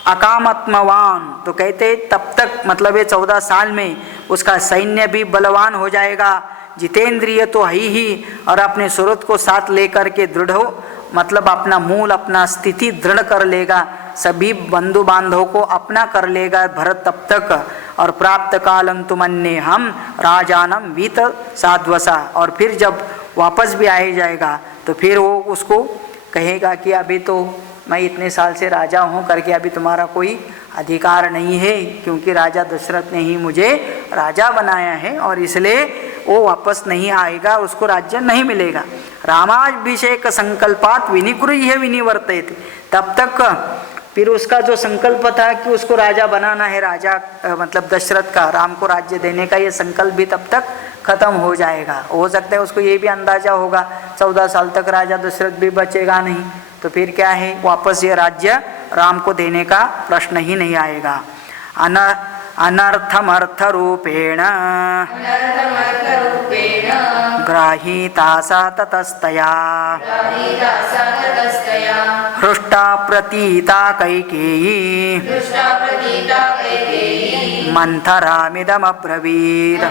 अकामत्मवान। तो कहते तब तक मतलब ये 14 साल में उसका सैन्य भी बलवान हो जाएगा, जितेंद्रिय तो है ही, और अपने सुहृद को साथ लेकर के दृढ़ हो मतलब अपना मूल अपना स्थिति दृढ़ कर लेगा, सभी बंधु बांधवों को अपना कर लेगा भरत तब तक। और प्राप्त कालम तुमन्ने हम राजानम वीत साध्वसा, और फिर जब वापस भी आ जाएगा तो फिर वो उसको कहेगा कि अभी तो मैं इतने साल से राजा हूँ करके अभी तुम्हारा कोई अधिकार नहीं है, क्योंकि राजा दशरथ ने ही मुझे राजा बनाया है और इसलिए वो वापस नहीं आएगा, उसको राज्य नहीं मिलेगा। रामाभिषेक संकल्पात विनिगृह्य विनिवर्तयते, तब तक फिर उसका जो संकल्प था कि उसको राजा बनाना है, राजा मतलब दशरथ का राम को राज्य देने का ये संकल्प भी तब तक खत्म हो जाएगा। हो सकता है उसको ये भी अंदाजा होगा 14 साल तक राजा दशरथ भी बचेगा नहीं, तो फिर क्या है वापस ये राज्य राम को देने का प्रश्न ही नहीं आएगा। अनर्थमर्थ रूपेण ग्राहीता सा ततस्तया हृष्टा प्रतीता कैकेयी मंथरामिदमब्रवीत्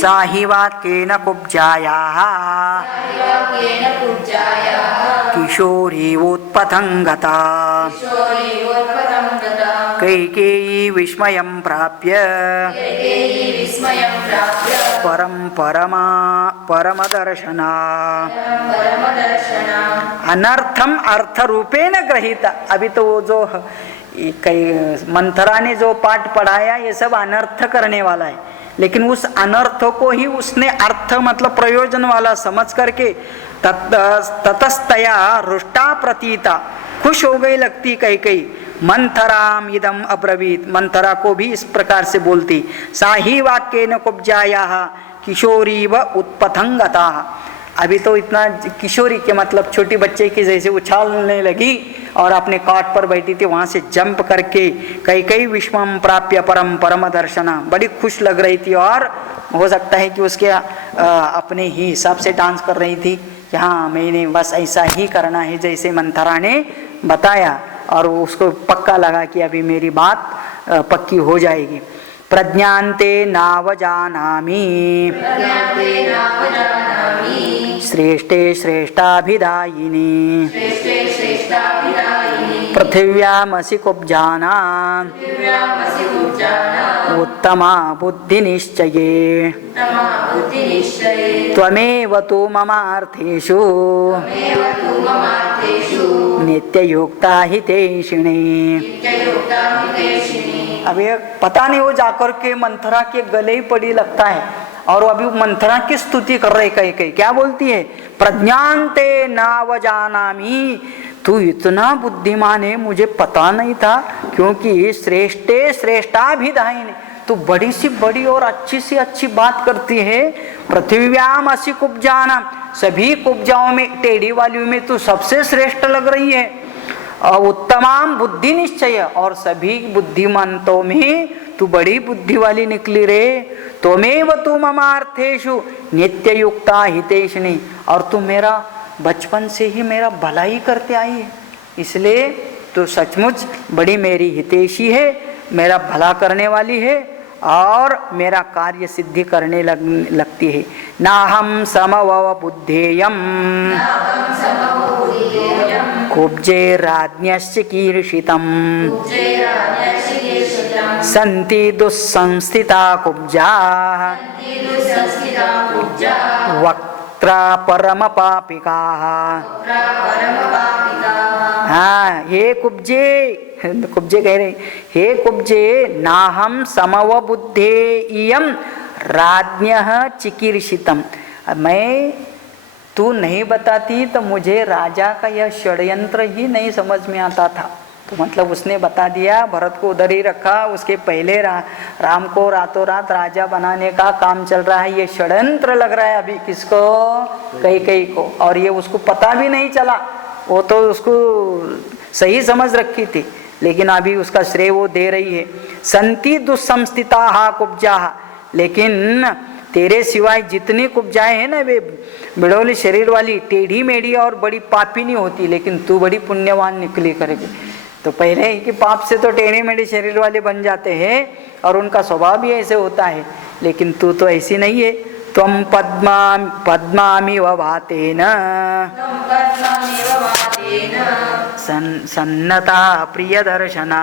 सा हि वाक्येन कुब्जायाः किशोरीवोत्पथं गता कैकेयी विस्मयं प्राप्य परमदर्शना अनर्थम अर्थ रूपेण ग्रहीता। अभी तो वो जो कई मंथरा ने जो पाठ पढ़ाया ये सब अनर्थ करने वाला है, लेकिन उस अनर्थ को ही उसने अर्थ मतलब प्रयोजन वाला समझ करके ततस्तया रुष्टा प्रतीता खुश हो गई लगती कई मंथराम इदम अब्रवीत, मंथरा को भी इस प्रकार से बोलती साही वाक्य न कुब्जायाः किशोरी व उत्पथंगता। अभी तो इतना किशोरी के मतलब छोटी बच्चे की जैसे उछालने लगी और अपने काट पर बैठी थी, वहां से जंप करके कई विश्वम प्राप्य परम दर्शना, बड़ी खुश लग रही थी और हो सकता है कि उसके अपने ही हिसाब से डांस कर रही थी कि हाँ मैंने बस ऐसा ही करना है जैसे मंथरा ने बताया, और उसको पक्का लगा कि अभी मेरी बात पक्की हो जाएगी। प्रज्ञान्ते नावजानामि श्रेष्ठे श्रेष्ठाभिधायिनी पृथिव्यामसि कुब्जाना उत्तमा बुद्धिनिश्चये त्वमेव तु ममार्थेषु नित्ययुक्ता हितैषिणी। अभी पता नहीं वो जाकर के मंथरा के गले ही पड़ी लगता है, और अभी मंथरा की स्तुति कर रहे कई क्या बोलती है, प्रज्ञान्ते नावजानामि, तू इतना बुद्धिमान है मुझे पता नहीं था, क्योंकि श्रेष्ठे श्रेष्ठाभिधायिनी, तू बड़ी सी बड़ी और अच्छी सी अच्छी बात करती है। पृथ्व्याम असि कुब्जाना, सभी कुब्जाओं में टेढ़ी वाली में तू सबसे श्रेष्ठ लग रही है। और उत्तमाम बुद्धि निश्चय, और सभी बुद्धिमंतों में तू बड़ी बुद्धि वाली निकली रे। त्वमेव तू ममार्थेषु नित्य युक्ता हितैषिणी, और तू मेरा बचपन से ही मेरा भला ही करते आई है, इसलिए तू सचमुच बड़ी मेरी हितैषी है, मेरा भला करने वाली है और मेरा कार्य सिद्धि करने लगती है। नाहम समवव बुद्धेयम कुब्जे राज्ञस्य कीर्षितम् सन्ति दुस्संस्थिता कुब्जा वक्त्रा परम पापिका। हाँ, ये कुब्जे कुब्जे कह रहे, हे कुब्जे नाहम समव बुद्धे इयम राज्ञः चिकीर्षितम, मैं तू नहीं बताती तो मुझे राजा का यह षड्यंत्र ही नहीं समझ में आता था। तो मतलब उसने बता दिया, भरत को उधर ही रखा, उसके पहले राम को रातों रात राजा बनाने का काम चल रहा है। ये षड्यंत्र लग रहा है अभी किसको, कैकेयी को, और ये उसको पता भी नहीं चला। वो तो उसको सही समझ रखी थी, लेकिन अभी उसका श्रेय वो दे रही है। संति दुस्संस्थिता कुब्जा, लेकिन तेरे सिवाय जितनी कुब्जाएं हैं ना वे बिड़ोली शरीर वाली, टेढ़ी मेढ़ी और बड़ी पापी नहीं होती, लेकिन तू बड़ी पुण्यवान निकली करेगी। तो पहले ही कि पाप से तो टेढ़ी मेढ़ी शरीर वाले बन जाते हैं और उनका स्वभाव भी ऐसे होता है, लेकिन तू तो ऐसी नहीं है। त्वं पद्मामिव वातेन सन्नता प्रियदर्शना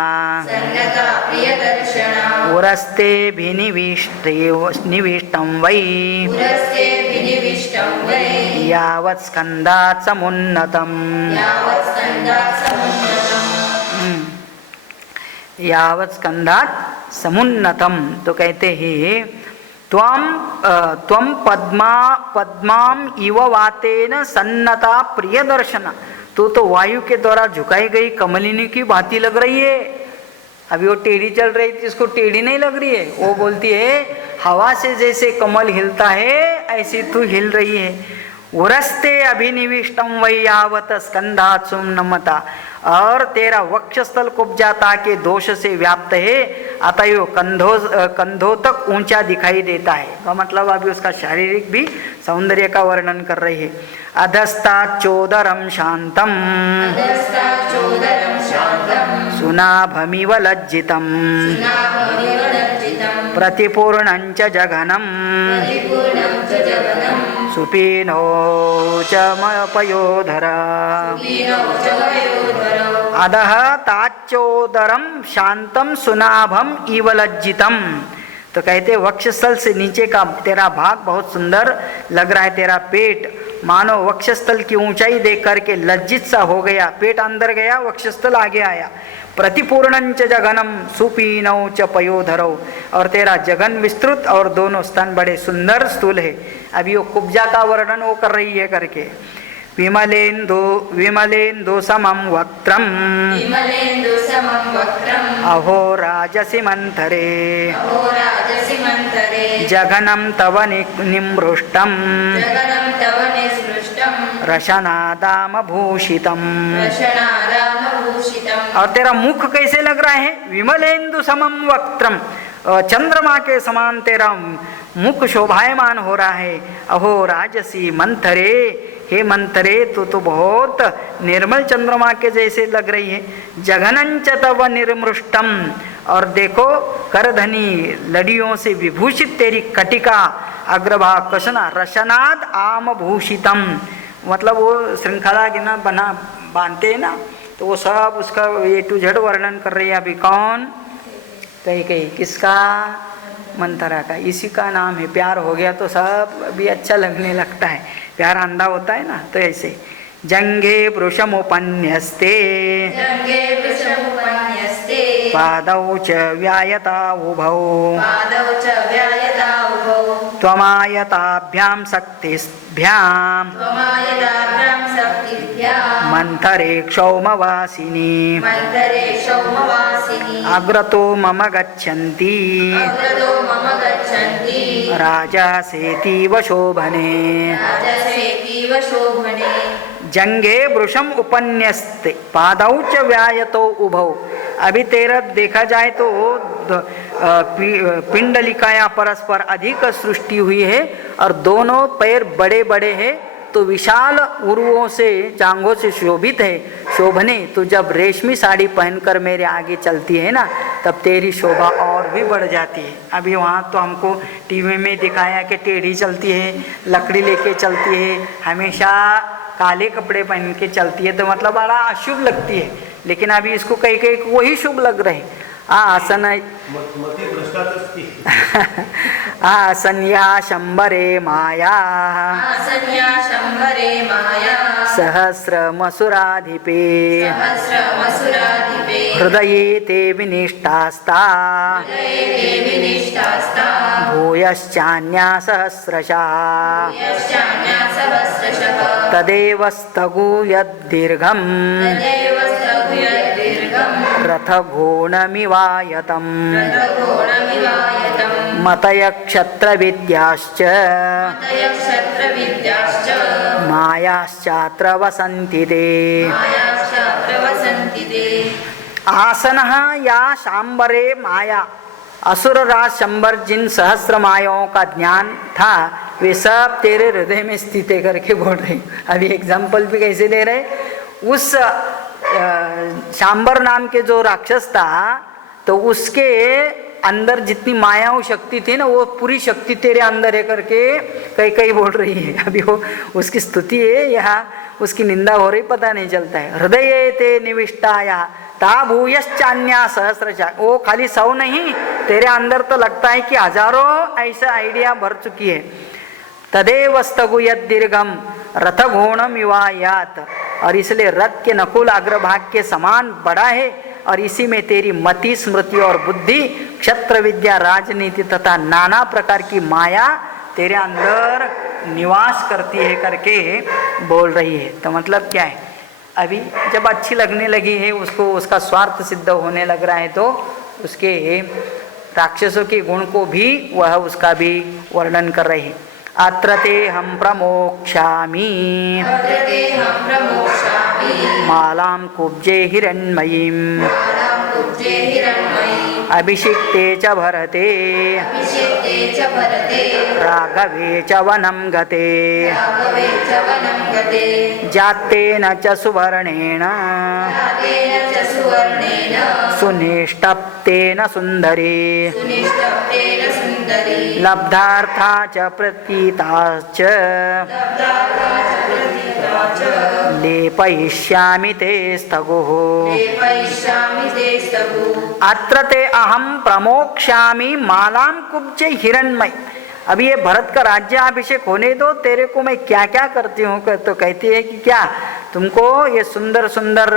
उरस्ते निविष्टं वै यावत् स्कन्धात् समुन्नतम् यावत् स्कन्धात् समुन्नतम। तो कहते हैं त्वं पद्माम इव वातेन सन्नता प्रियदर्शना, तो वायु के द्वारा झुकाई गई कमलिनी की भांति लग रही है। अभी वो टेढ़ी चल रही थी, इसको टेढ़ी नहीं लग रही है। वो बोलती है हवा से जैसे कमल हिलता है ऐसी तू हिल रही है। उरस्ते अभिनिविष्टम वैयावत स्कंधात् सुमनमता, और तेरा वक्षस्थल कुब्जाता के दोष से व्याप्त है, अतएव कंधों तक ऊंचा दिखाई देता है। तो मतलब अभी उसका शारीरिक भी सौंदर्य का वर्णन कर रही है। अधस्ताच्चोदरम शांतम सुनाभमिव लज्जितम प्रतिपूर्णञ्च जघनम सुपीनो च पयोधरा। अधः ताच्चोदरम शांतम सुनाभम इव लज्जितम, तो कहते वक्षस्थल से नीचे का तेरा भाग बहुत सुंदर लग रहा है। तेरा पेट मानो वक्षस्थल की ऊंचाई देख करके लज्जित सा हो गया। पेट अंदर गया, वक्षस्थल आगे आया। प्रतिपूर्णंच जगनम सुपीनौ च पयोधरौ, और तेरा जगन विस्तृत और दोनों स्तन बड़े सुंदर स्थूल है। अभी वो कुब्जा का वर्णन वो कर रही है करके। विमलेन्दु समं वक्त्रम् अहो राजसि मंथरे जघनं तव निमृष्टं रशनादामभूषितम्। और तेरा मुख कैसे लग रहा है? विमलेन्दु समं वक्त्रम, चंद्रमा के समान तेरा मुख शोभायमान हो रहा है। अहो राजसी मंथरे, हे मंथरे तो बहुत निर्मल चंद्रमा के जैसे लग रही है। जघनंच तव निर्मृष्टम, और देखो करधनी लड़ियों से विभूषित तेरी कटिका अग्रभाग कसना रशनाद आम भूषितम, मतलब वो श्रृंखला के ना बना बांधते हैं ना, तो वो सब उसका ए टू जेड वर्णन कर रही है। अभी कौन? कहीं किसका? मंथरा का। इसी का नाम है। प्यार हो गया तो सब भी अच्छा लगने लगता है। प्यार अंधा होता है ना, तो ऐसे जंगे वृषमुपन्यस्ते पादौ च व्यायता उभौ त्वमायताभ्यां शक्तिभ्यां मंथरे क्षौमवासिनी अग्रतो मम गच्छन्ति राजसेतीव शोभने। जंगे वृषम उपन्यस्ते पादौ च व्यायतो उभौ। अभी तेरा देखा जाए तो पिंडलिकाया परस्पर अधिक सृष्टि हुई है और दोनों पैर बड़े बड़े हैं, तो विशाल उरुओं से जांघों से शोभित है। शोभने, तो जब रेशमी साड़ी पहनकर मेरे आगे चलती है ना, तब तेरी शोभा और भी बढ़ जाती है। अभी वहाँ तो हमको टीवी में दिखाया कि टेढ़ी चलती है, लकड़ी लेके चलती है, हमेशा काले कपड़े पहन के चलती है, तो मतलब बड़ा अशुभ लगती है। लेकिन अभी इसको कई कई वही शुभ लग रहे। आसन आसन्या शंबरे माया सहस्र मसुराधिपे हृदये ते विनिष्टास्ता भूयश्चान्या सहस्रशः तदेव स्थगूयद्दीर्घम् रथघोणमिवायतम् मतयक्षत्रविद्याश्च मायाश्चात्र वसन्ति ते। आसनः या शांबरे माया, असुरराज शंबर जिन सहस्र मायाओं का ज्ञान था वे सब तेरे हृदय में स्थित है करके बोल रहे। अभी एग्जाम्पल भी कैसे दे रहे, उस शांबर नाम के जो राक्षस था तो उसके अंदर जितनी मायाओं शक्ति थी ना वो पूरी शक्ति तेरे अंदर है करके कई कई बोल रही है। अभी वो उसकी स्तुति है, यहाँ उसकी निंदा हो रही पता नहीं चलता है। हृदय ते निविष्टाया ता भूयश्चान्या सहस्रशः, वो खाली 100 नहीं, तेरे अंदर तो लगता है कि हजारों ऐसा आइडिया भर चुकी है। तदेव स्थगुयद दीर्घम रथघोणम युवायात, और इसलिए रथ के नकुल अग्रभाग के समान बड़ा है और इसी में तेरी मति स्मृति और बुद्धि क्षत्र विद्या राजनीति तथा नाना प्रकार की माया तेरे अंदर निवास करती है करके बोल रही है। तो मतलब क्या है, अभी जब अच्छी लगने लगी है उसको, उसका स्वार्थ सिद्ध होने लग रहा है तो उसके राक्षसों के गुण को भी वह उसका भी वर्णन कर रही है। अत्र ते हम प्रमोक्षामि मालां कुब्जे हिरण्मयीं अभिषिक्ते च भरते राघवे च वनं गते जातेन च सुवर्णेन सुनिष्टप्तेन सुन्दरी लब्धार्था च प्रतीता च लेपयिष्यामि ते स्तगुः। अत्र ते अहम प्रमोक्षामि मालां कुब्जे हिरण्मय। अभी ये भरत का राज्याभिषेक होने दो, तेरे को मैं क्या क्या करती हूँ। तो कहती है कि क्या तुमको ये सुंदर सुंदर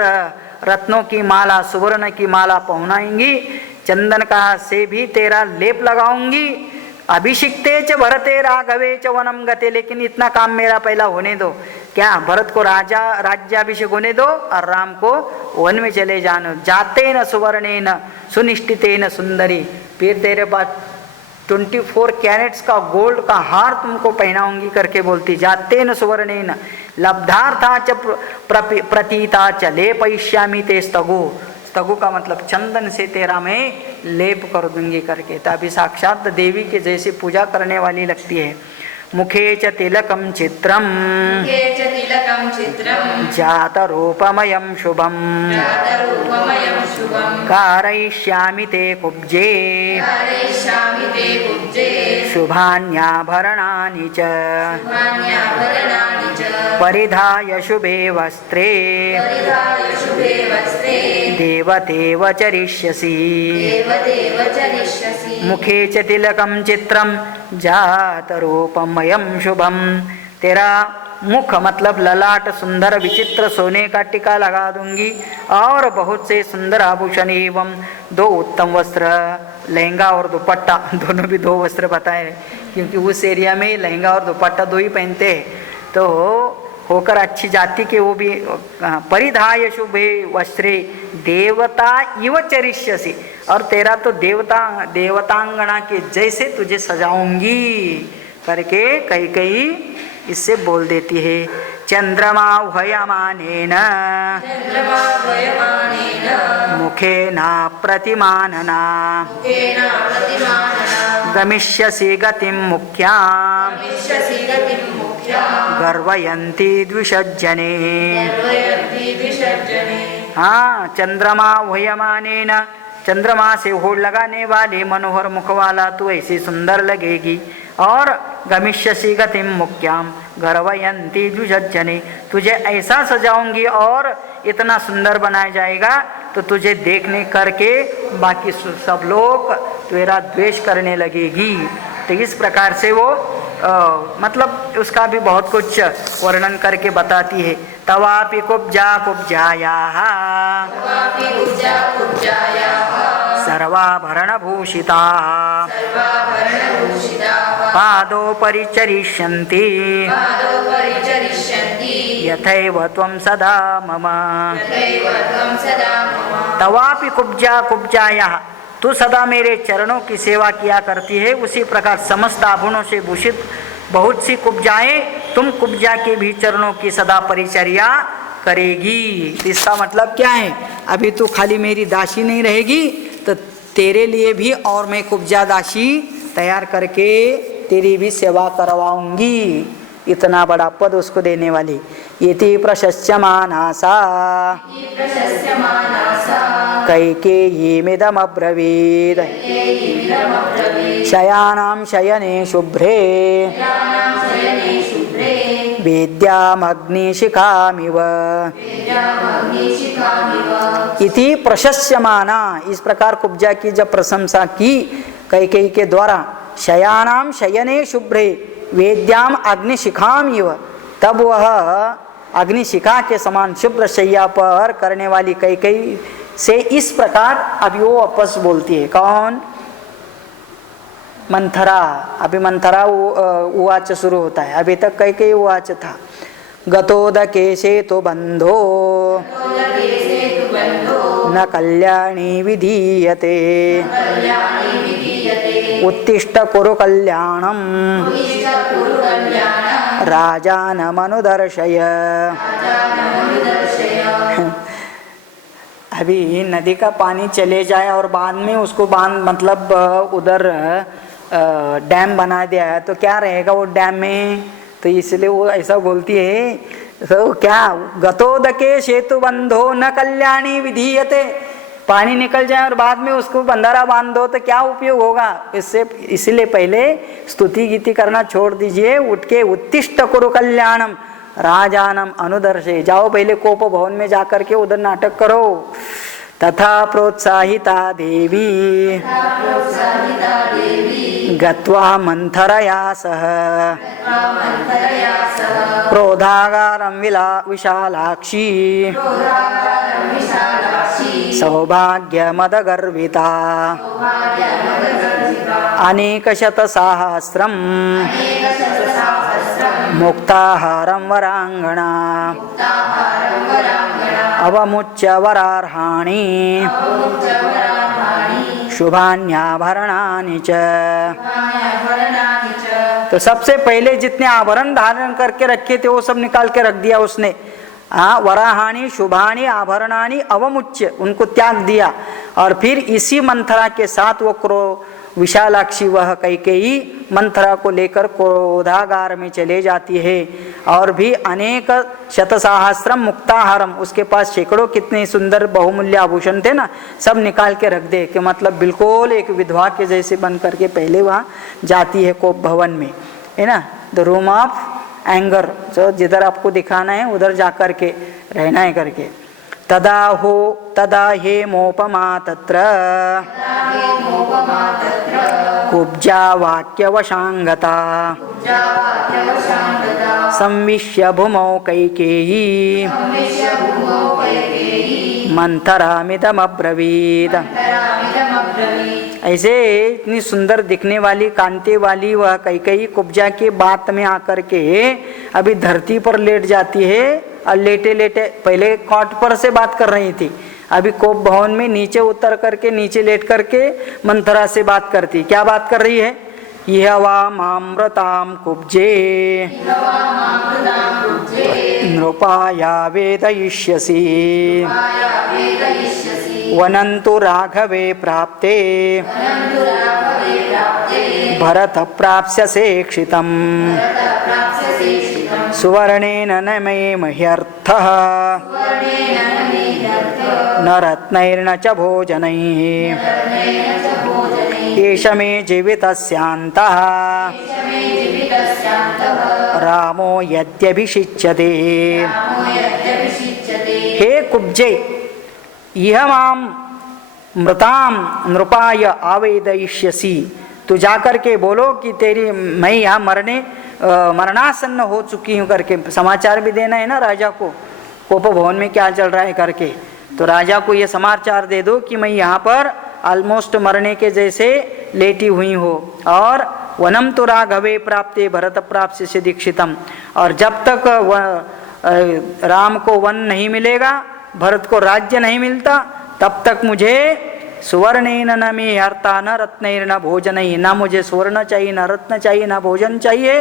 रत्नों की माला, सुवर्ण की माला पहनाएंगी, चंदन का से भी तेरा लेप लगाऊंगी, अभिषिक्ते च भरते राघवे च वनम गते। लेकिन इतना काम मेरा पहला होने दो, क्या भरत को राज्याभिषेक होने दो और राम को वन में चले जानो। जाते न सुवर्णे न सुनिष्ठिते न सुंदरी, फिर तेरे पास 24 कैरेट्स का गोल्ड का हार तुमको पहनाऊंगी करके बोलती। जाते न सुवर्णे न लब्धार्था च प्रतीता च लेपयिष्यामि ते स्तगु। स्तगु का मतलब चंदन से तेरा मैं लेप कर दूंगी करके। तो अभी साक्षात देवी के जैसी पूजा करने वाली लगती है। मुखे च तिलकम चित्रम जातरूपमयं शुभम कारयिष्यामि ते कुब्जे शुभान्याभरणानि च परिधाय शुभे वस्त्रे देवतेव चरिष्यसि। मुखे च तिलकम चित्रम जातरूपमयं शुभम, तेरा मुख मतलब ललाट सुंदर विचित्र सोने का टीका लगा दूंगी और बहुत से सुंदर आभूषण एवं 2 उत्तम वस्त्र, लहंगा और दुपट्टा, दोनों भी 2 वस्त्र बताए क्योंकि उस एरिया में लहंगा और दुपट्टा 2 ही पहनते हैं। तो होकर अच्छी जाति के वो भी परिधाय शुभे वस्त्रे देवता इव चरिष्यसि, और तेरा तो देवतांगना के जैसे तुझे सजाऊंगी करके कई कई इससे बोल देती है। चंद्रमा उभयमानेन मुखेन प्रतिमानना गमिष्यसि गतिं मुख्यां गर्वयन्ति द्विषज्जने। हाँ, चंद्रमा उभयमानेन, चंद्रमा से होड़ लगाने वाले मनोहर मुख वाला तू ऐसी सुंदर लगेगी। और गमिष्यसि गतिं मुख्यां गर्वयन्ति द्विषज्जने, तुझे ऐसा सजाऊंगी और इतना सुंदर बनाया जाएगा तो तुझे देखने करके बाकी सब लोग तेरा द्वेष करने लगेगी। तो इस प्रकार से वो मतलब उसका भी बहुत कुछ वर्णन करके बताती है। तवापि कुब्जा कुब्जायाः सर्वाभरणभूषिताः पादौ परिचरिष्यन्ति यथैव त्वं सदा मम। तवापि कुब्जा कुब्जायाः, तू सदा मेरे चरणों की सेवा किया करती है, उसी प्रकार समस्त आभूषणों से भूषित बहुत सी कुब्जाएं तुम कुब्जा के भी चरणों की सदा परिचर्या करेगी। इसका मतलब क्या है, अभी तू खाली मेरी दासी नहीं रहेगी तो तेरे लिए भी और मैं कुब्जा दासी तैयार करके तेरी भी सेवा करवाऊंगी। इतना बड़ा पद उसको देने वाली। इति प्रशस्यमानासा कैकेयीमिदमब्रवीत् शयानां शयने शुभ्रे वेद्यामग्निशिखामिव। इति प्रशस्यमाना, इस प्रकार कुब्जा की जब प्रशंसा की कैकेयी के द्वारा, शयानां शयने शुभ्रे वेद्याम अग्निशिखाम इव, तब वह अग्निशिखा के समान शुभ्र शैया पर करने वाली कैकेयी से इस प्रकार अभी वो वापस बोलती है। कौन? मंथरा। अभी मंथरा उवाच शुरू होता है, अभी तक कैकेयी उवाच था। गतोदके सेतु बंधो न कल्याणी विधीयते उत्तिष्ठ कुरु कल्याणम राजानमनुदर्शय। अभी नदी का पानी चले जाए और बाद में उसको बांध मतलब उधर डैम बना दिया है तो क्या रहेगा वो डैम में, तो इसलिए वो ऐसा बोलती है। तो क्या गतोदके सेतु बंधो न कल्याणी विधीयते, पानी निकल जाए और बाद में उसको बंधारा बांध दो तो क्या उपयोग होगा। इससे इसलिए पहले स्तुति गीति करना छोड़ दीजिए, उठ के उत्तिष्ठ कुरु कल्याणम राजानम अनुदर्शे, जाओ पहले कोप भवन में जाकर के उधर नाटक करो। तथा प्रोत्साहिता देवी गत्वा मंथरया सह क्रोधागारं विशालाक्षी सौभाग्यमदगर्विता अनेकशतसाहस्रं मुक्ताहारं वरांगणा अवमुच्य वरार्हाणि शुभान्याभरणानि च। तो सबसे पहले जितने आभरण धारण करके रखे थे वो सब निकाल के रख दिया उसने। वराहानि शुभानि आभरणानि अवमुच्य, उनको त्याग दिया। और फिर इसी मंथरा के साथ वो विशालाक्षी वह कैकेयी मंथरा को लेकर क्रोधागार में चले जाती है। और भी अनेक शतसहस्रम मुक्ताहारम, उसके पास सैकड़ों कितने सुंदर बहुमूल्य आभूषण थे ना, सब निकाल के रख दे कि मतलब बिल्कुल एक विधवा के जैसे बन करके पहले वहाँ जाती है कोप भवन में, है ना, द रूम ऑफ एंगर, जो जिधर आपको दिखाना है उधर जाकर के रहना है करके। तदा हेमोपमा तत्र कुब्जा वाक्यवशांगता संविश्य भूमौ कैकेयी मंथरामिदमब्रवीत्। ऐसे इतनी सुंदर दिखने वाली कांति वाली वह कैकेयी कुब्जा के बात में आकर के अभी धरती पर लेट जाती है। और लेटे लेटे पहले कॉट पर से बात कर रही थी, अभी कोप भवन में नीचे उतर करके नीचे लेट करके मंथरा से बात करती। क्या बात कर रही है? यह वामृताम कुब्जे नृपाया वेदयिष्यसि वनन्तु राघवे प्राप्ते भरत प्राप्स्यसे क्षितम् सुवर्णेन न मे मह्यर्थः न रत्नैर्न च भोजनैः एष मे जीवितस्यान्तः रामो यद्यभिषिच्यते। हे कुब्जे, यह माम मृताम नृपाय आवेदयिष्यसि, तू जाकर के बोलो कि तेरी मैं यहाँ मरणासन्न हो चुकी हूँ करके समाचार भी देना है ना राजा को, कोप भवन में क्या चल रहा है करके। तो राजा को ये समाचार दे दो कि मैं यहाँ पर ऑलमोस्ट मरने के जैसे लेटी हुई हो। और वनम तो राघवे प्राप्ते भरत प्राप्त से दीक्षितम, और जब तक राम को वन नहीं मिलेगा, भरत को राज्य नहीं मिलता, तब तक मुझे सुवर्णेन न मे हर्ता न रत्नैर्न भोजनैः, न मुझे स्वर्ण चाहिए, न रत्न चाहिए, न भोजन चाहिए।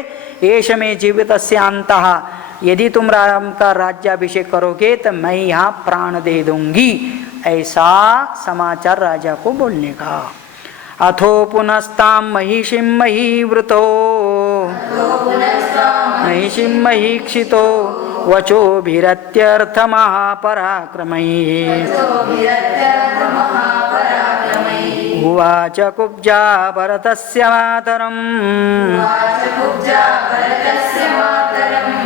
एष मे जीवितस्य अंतः, यदि तुम राम का राज्याभिषेक करोगे तो मैं यहाँ प्राण दे दूंगी। ऐसा समाचार राजा को बोलने का। अथो पुनस्ताम महिषीं महीवृतो महिषीं महीक्षितो वचोभिरत्यर्थ महापराक्रमैः उवाच कुब्जा भरतस्य मातरम्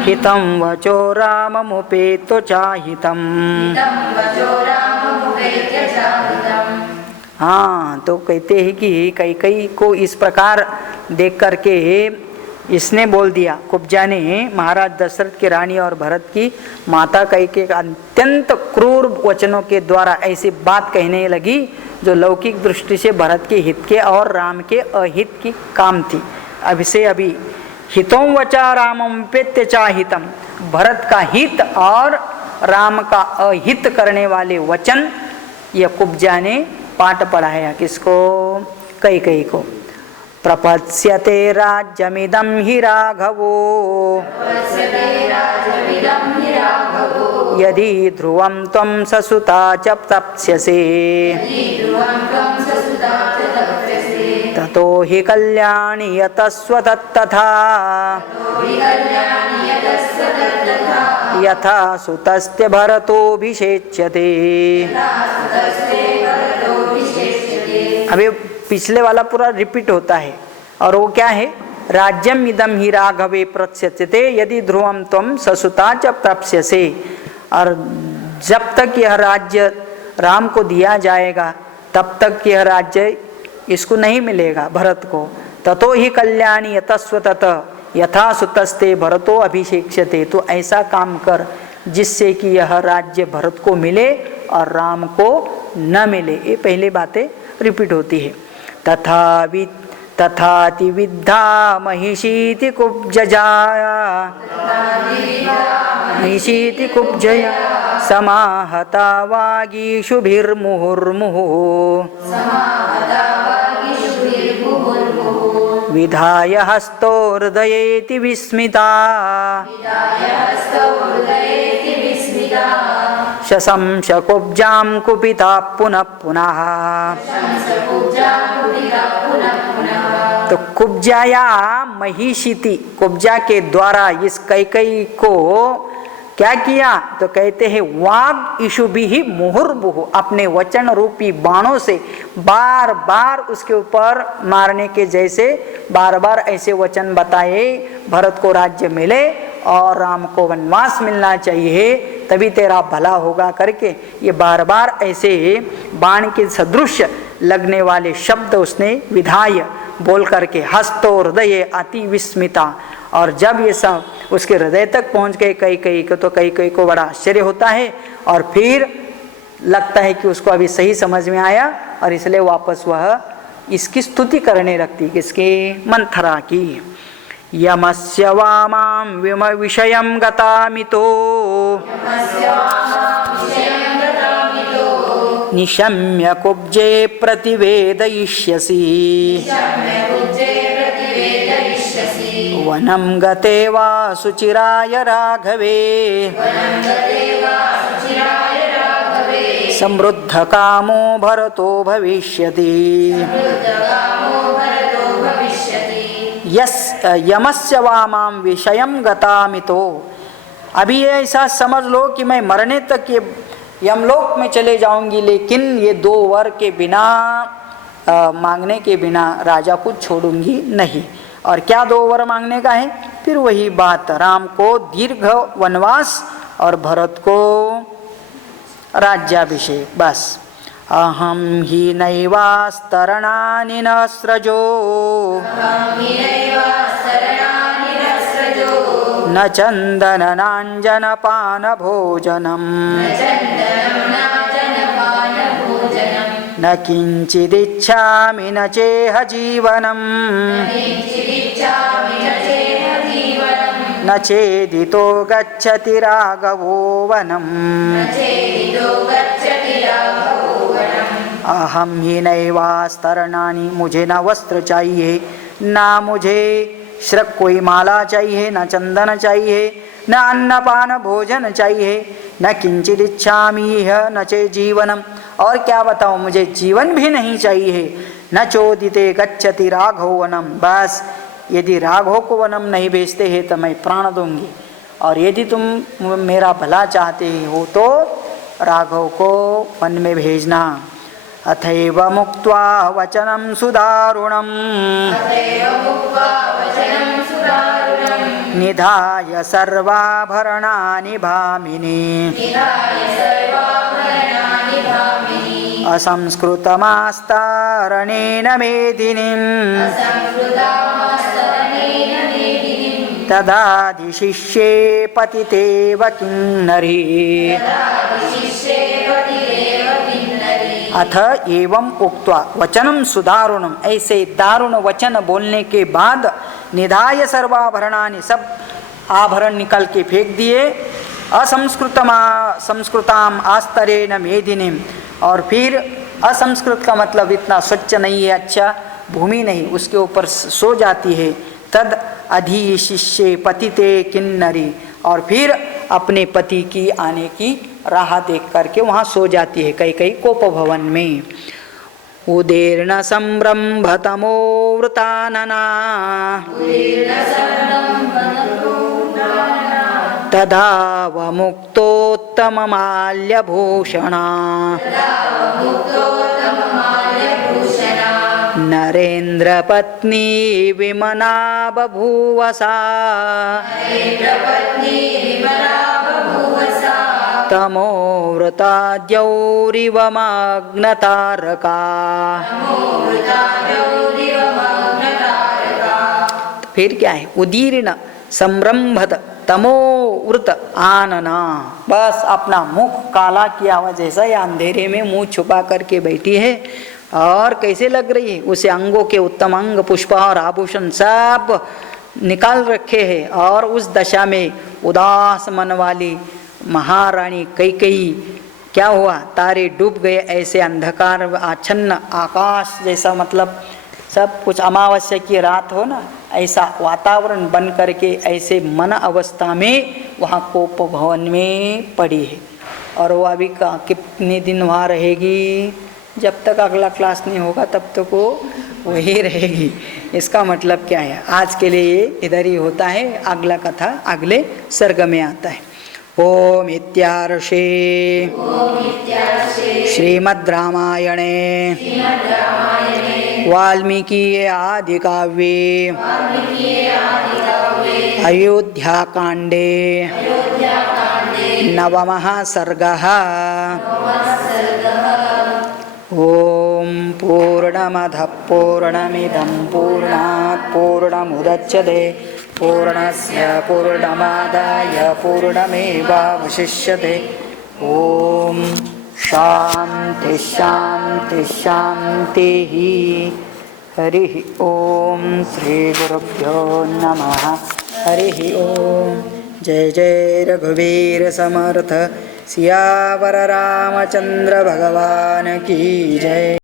हितं वचो राममुपेत्य चाहितम्। हाँ, तो कहते हैं कि कैकेयी को इस प्रकार देख करके इसने बोल दिया, कुब्जा ने महाराज दशरथ की रानी और भरत की माता कैकेयी के अत्यंत क्रूर वचनों के द्वारा ऐसी बात कहने लगी जो लौकिक दृष्टि से भरत के हित के और राम के अहित की काम थी। अभी हितों वचा रामम पेत्य चाहितम, भरत का हित और राम का अहित करने वाले वचन यह कुब्जा ने पाठ पढ़ाया। किसको? कैकेयी को। प्रपत्स्यते राज्यमिदं हि राघवो यदि ध्रुवं त्वं ससुता च तप्स्यसे ततो हि कल्याणी यतस्व तत्तथा यथा सुतस्ते भरतोऽभिषेच्यते। अभी पिछले वाला पूरा रिपीट होता है, और वो क्या है? राज्यम इदम ही राघवे प्रत्स्यते यदि ध्रुवम त्वं ससुता च प्राप्स्यसे। और जब तक यह राज्य राम को दिया जाएगा तब तक यह राज्य इसको नहीं मिलेगा भरत को। ततो ही कल्याणी यतस्व तत यथा सुतस्ते भरतो अभिषेक्ष्यते। तो ऐसा काम कर जिससे कि यह राज्य भरत को मिले और राम को न मिले। ये पहले बातें रिपीट होती है। तथाति विद्धा महिषीति कुब्जया महिषीति कुब्जया समाहता वागीषुभिर्मुहुर्मुहुः विधाय हस्तो हृदयेति विस्मिता शशंस कुब्जां कुपिता पुनः पुनः। तो कुब्जा या महिषीति, कुब्जा के द्वारा इस कैकेयी को क्या किया? तो कहते हैं वाग इशुभि ही मुहुर्मुहु, अपने वचन रूपी बाणों से बार बार उसके ऊपर मारने के जैसे बार बार ऐसे वचन बताए, भरत को राज्य मिले और राम को वनवास मिलना चाहिए तभी तेरा भला होगा करके ये बार बार ऐसे बाण के सदृश लगने वाले शब्द उसने विधाय बोल करके हस्तो हृदय अति विस्मिता। और जब ये सब उसके हृदय तक पहुंच गए कैकेयी को, तो कैकेयी को बड़ा आश्चर्य होता है और फिर लगता है कि उसको अभी सही समझ में आया और इसलिए वापस वह इसकी स्तुति करने लगती। किसकी? मंथरा की। यमस्य वामां विषयं गतामितो निशम्य कुब्जे प्रतिवेदयिष्यसि वनं गते वा सुचिराय राघवे समृद्ध कामो भरतो भविष्यति। यमस्य वामां विषयं गतामितो, अभी ऐसा समझ लो कि मैं मरने तक ये यमलोक में चले जाऊंगी, लेकिन ये 2 वर के बिना मांगने के बिना राजा को छोड़ूंगी नहीं। और क्या 2 वर मांगने का है? फिर वही बात, राम को दीर्घ वनवास और भरत को राज्याभिषेक, बस। अहं हि नैवास्तरणानि न स्रजो न चन्दननाञ्जनपानभोजनम् न किञ्चिदिच्छामि न चेह जीवनम् न चेदितो गच्छति राघवो वनम् अहम ही नैवास्तरणानि, मुझे न वस्त्र चाहिए, ना मुझे श्रक कोई माला चाहिए, न चंदन चाहिए, न अन्नपान भोजन चाहिए, न किंचित इच्छामि न चे जीवनम, और क्या बताऊं मुझे जीवन भी नहीं चाहिए। न चोदिते गच्छति राघव वनम, बस यदि राघव को वनम नहीं भेजते हैं तो मैं प्राण दूंगी, और यदि तुम मेरा भला चाहते हो तो राघव को वन में भेजना। अथैव मुक्त्वा वचनं सुदारुणं निधाय सर्वाभरणानि भामिनी असंस्कृतमास्तारणेन मेदिनीं तदाधिशिष्ये पतितेव किन्नरी। अथ एवं उक्त्वा वचनम सुदारुणम, ऐसे दारुण वचन बोलने के बाद निधाय सर्वाभरणानि, सब आभरण निकल के फेंक दिए। संस्कृताम आस्तरेण मेदिनीम, और फिर असंस्कृत का मतलब इतना स्वच्छ नहीं है, अच्छा भूमि नहीं, उसके ऊपर सो जाती है। तद अधिशिष्ये पतिते किन्नरी, और फिर अपने पति की आने की राह देख करके वहाँ सो जाती है कई कोप भवन में। उदीर्ण संरंभतमो वृतानना तदा वमुक्तोत्तममाल्यभूषणा नरेन्द्रपत्नी विमना बभूवसा तमोवृताद्यौरिवमग्नतारका। फिर क्या है? उदीर्ण संरंभत तमोवृत आनना, बस अपना मुख काला किया हुआ जैसा या अंधेरे में मुंह छुपा करके बैठी है, और कैसे लग रही है? उसे अंगों के उत्तम अंग पुष्प और आभूषण सब निकाल रखे हैं, और उस दशा में उदास मन वाली महारानी कैकेयी, क्या हुआ? तारे डूब गए, ऐसे अंधकार आच्छन्न आकाश जैसा, मतलब सब कुछ अमावस्या की रात हो ना, ऐसा वातावरण बन करके ऐसे मन अवस्था में वहाँ कोप भवन में पड़ी है। और वो अभी कितने दिन वहाँ रहेगी? जब तक अगला क्लास नहीं होगा तब तक वो वही रहेगी। इसका मतलब क्या है? आज के लिए ये इधर ही होता है, अगला कथा अगले सर्ग में आता है। ओम इत्यार्षे श्रीमद् रामायणे वाल्मीकिये आदि काव्ये अयोध्याकाण्डे नवमः सर्गः। ओम पूर्णमदः पूर्णमिदं पूर्णात् पूर्णमुदच्यते पूर्णस्य पूर्णमादाय पूर्णमेवावशिष्यते। ओम शांति शांति शांतिः। हरिः ओम श्री गुरुभ्यो नमः। हरिः ओम। जय जय रघुवीर समर्थ सियावर रामचंद्र भगवान की जय।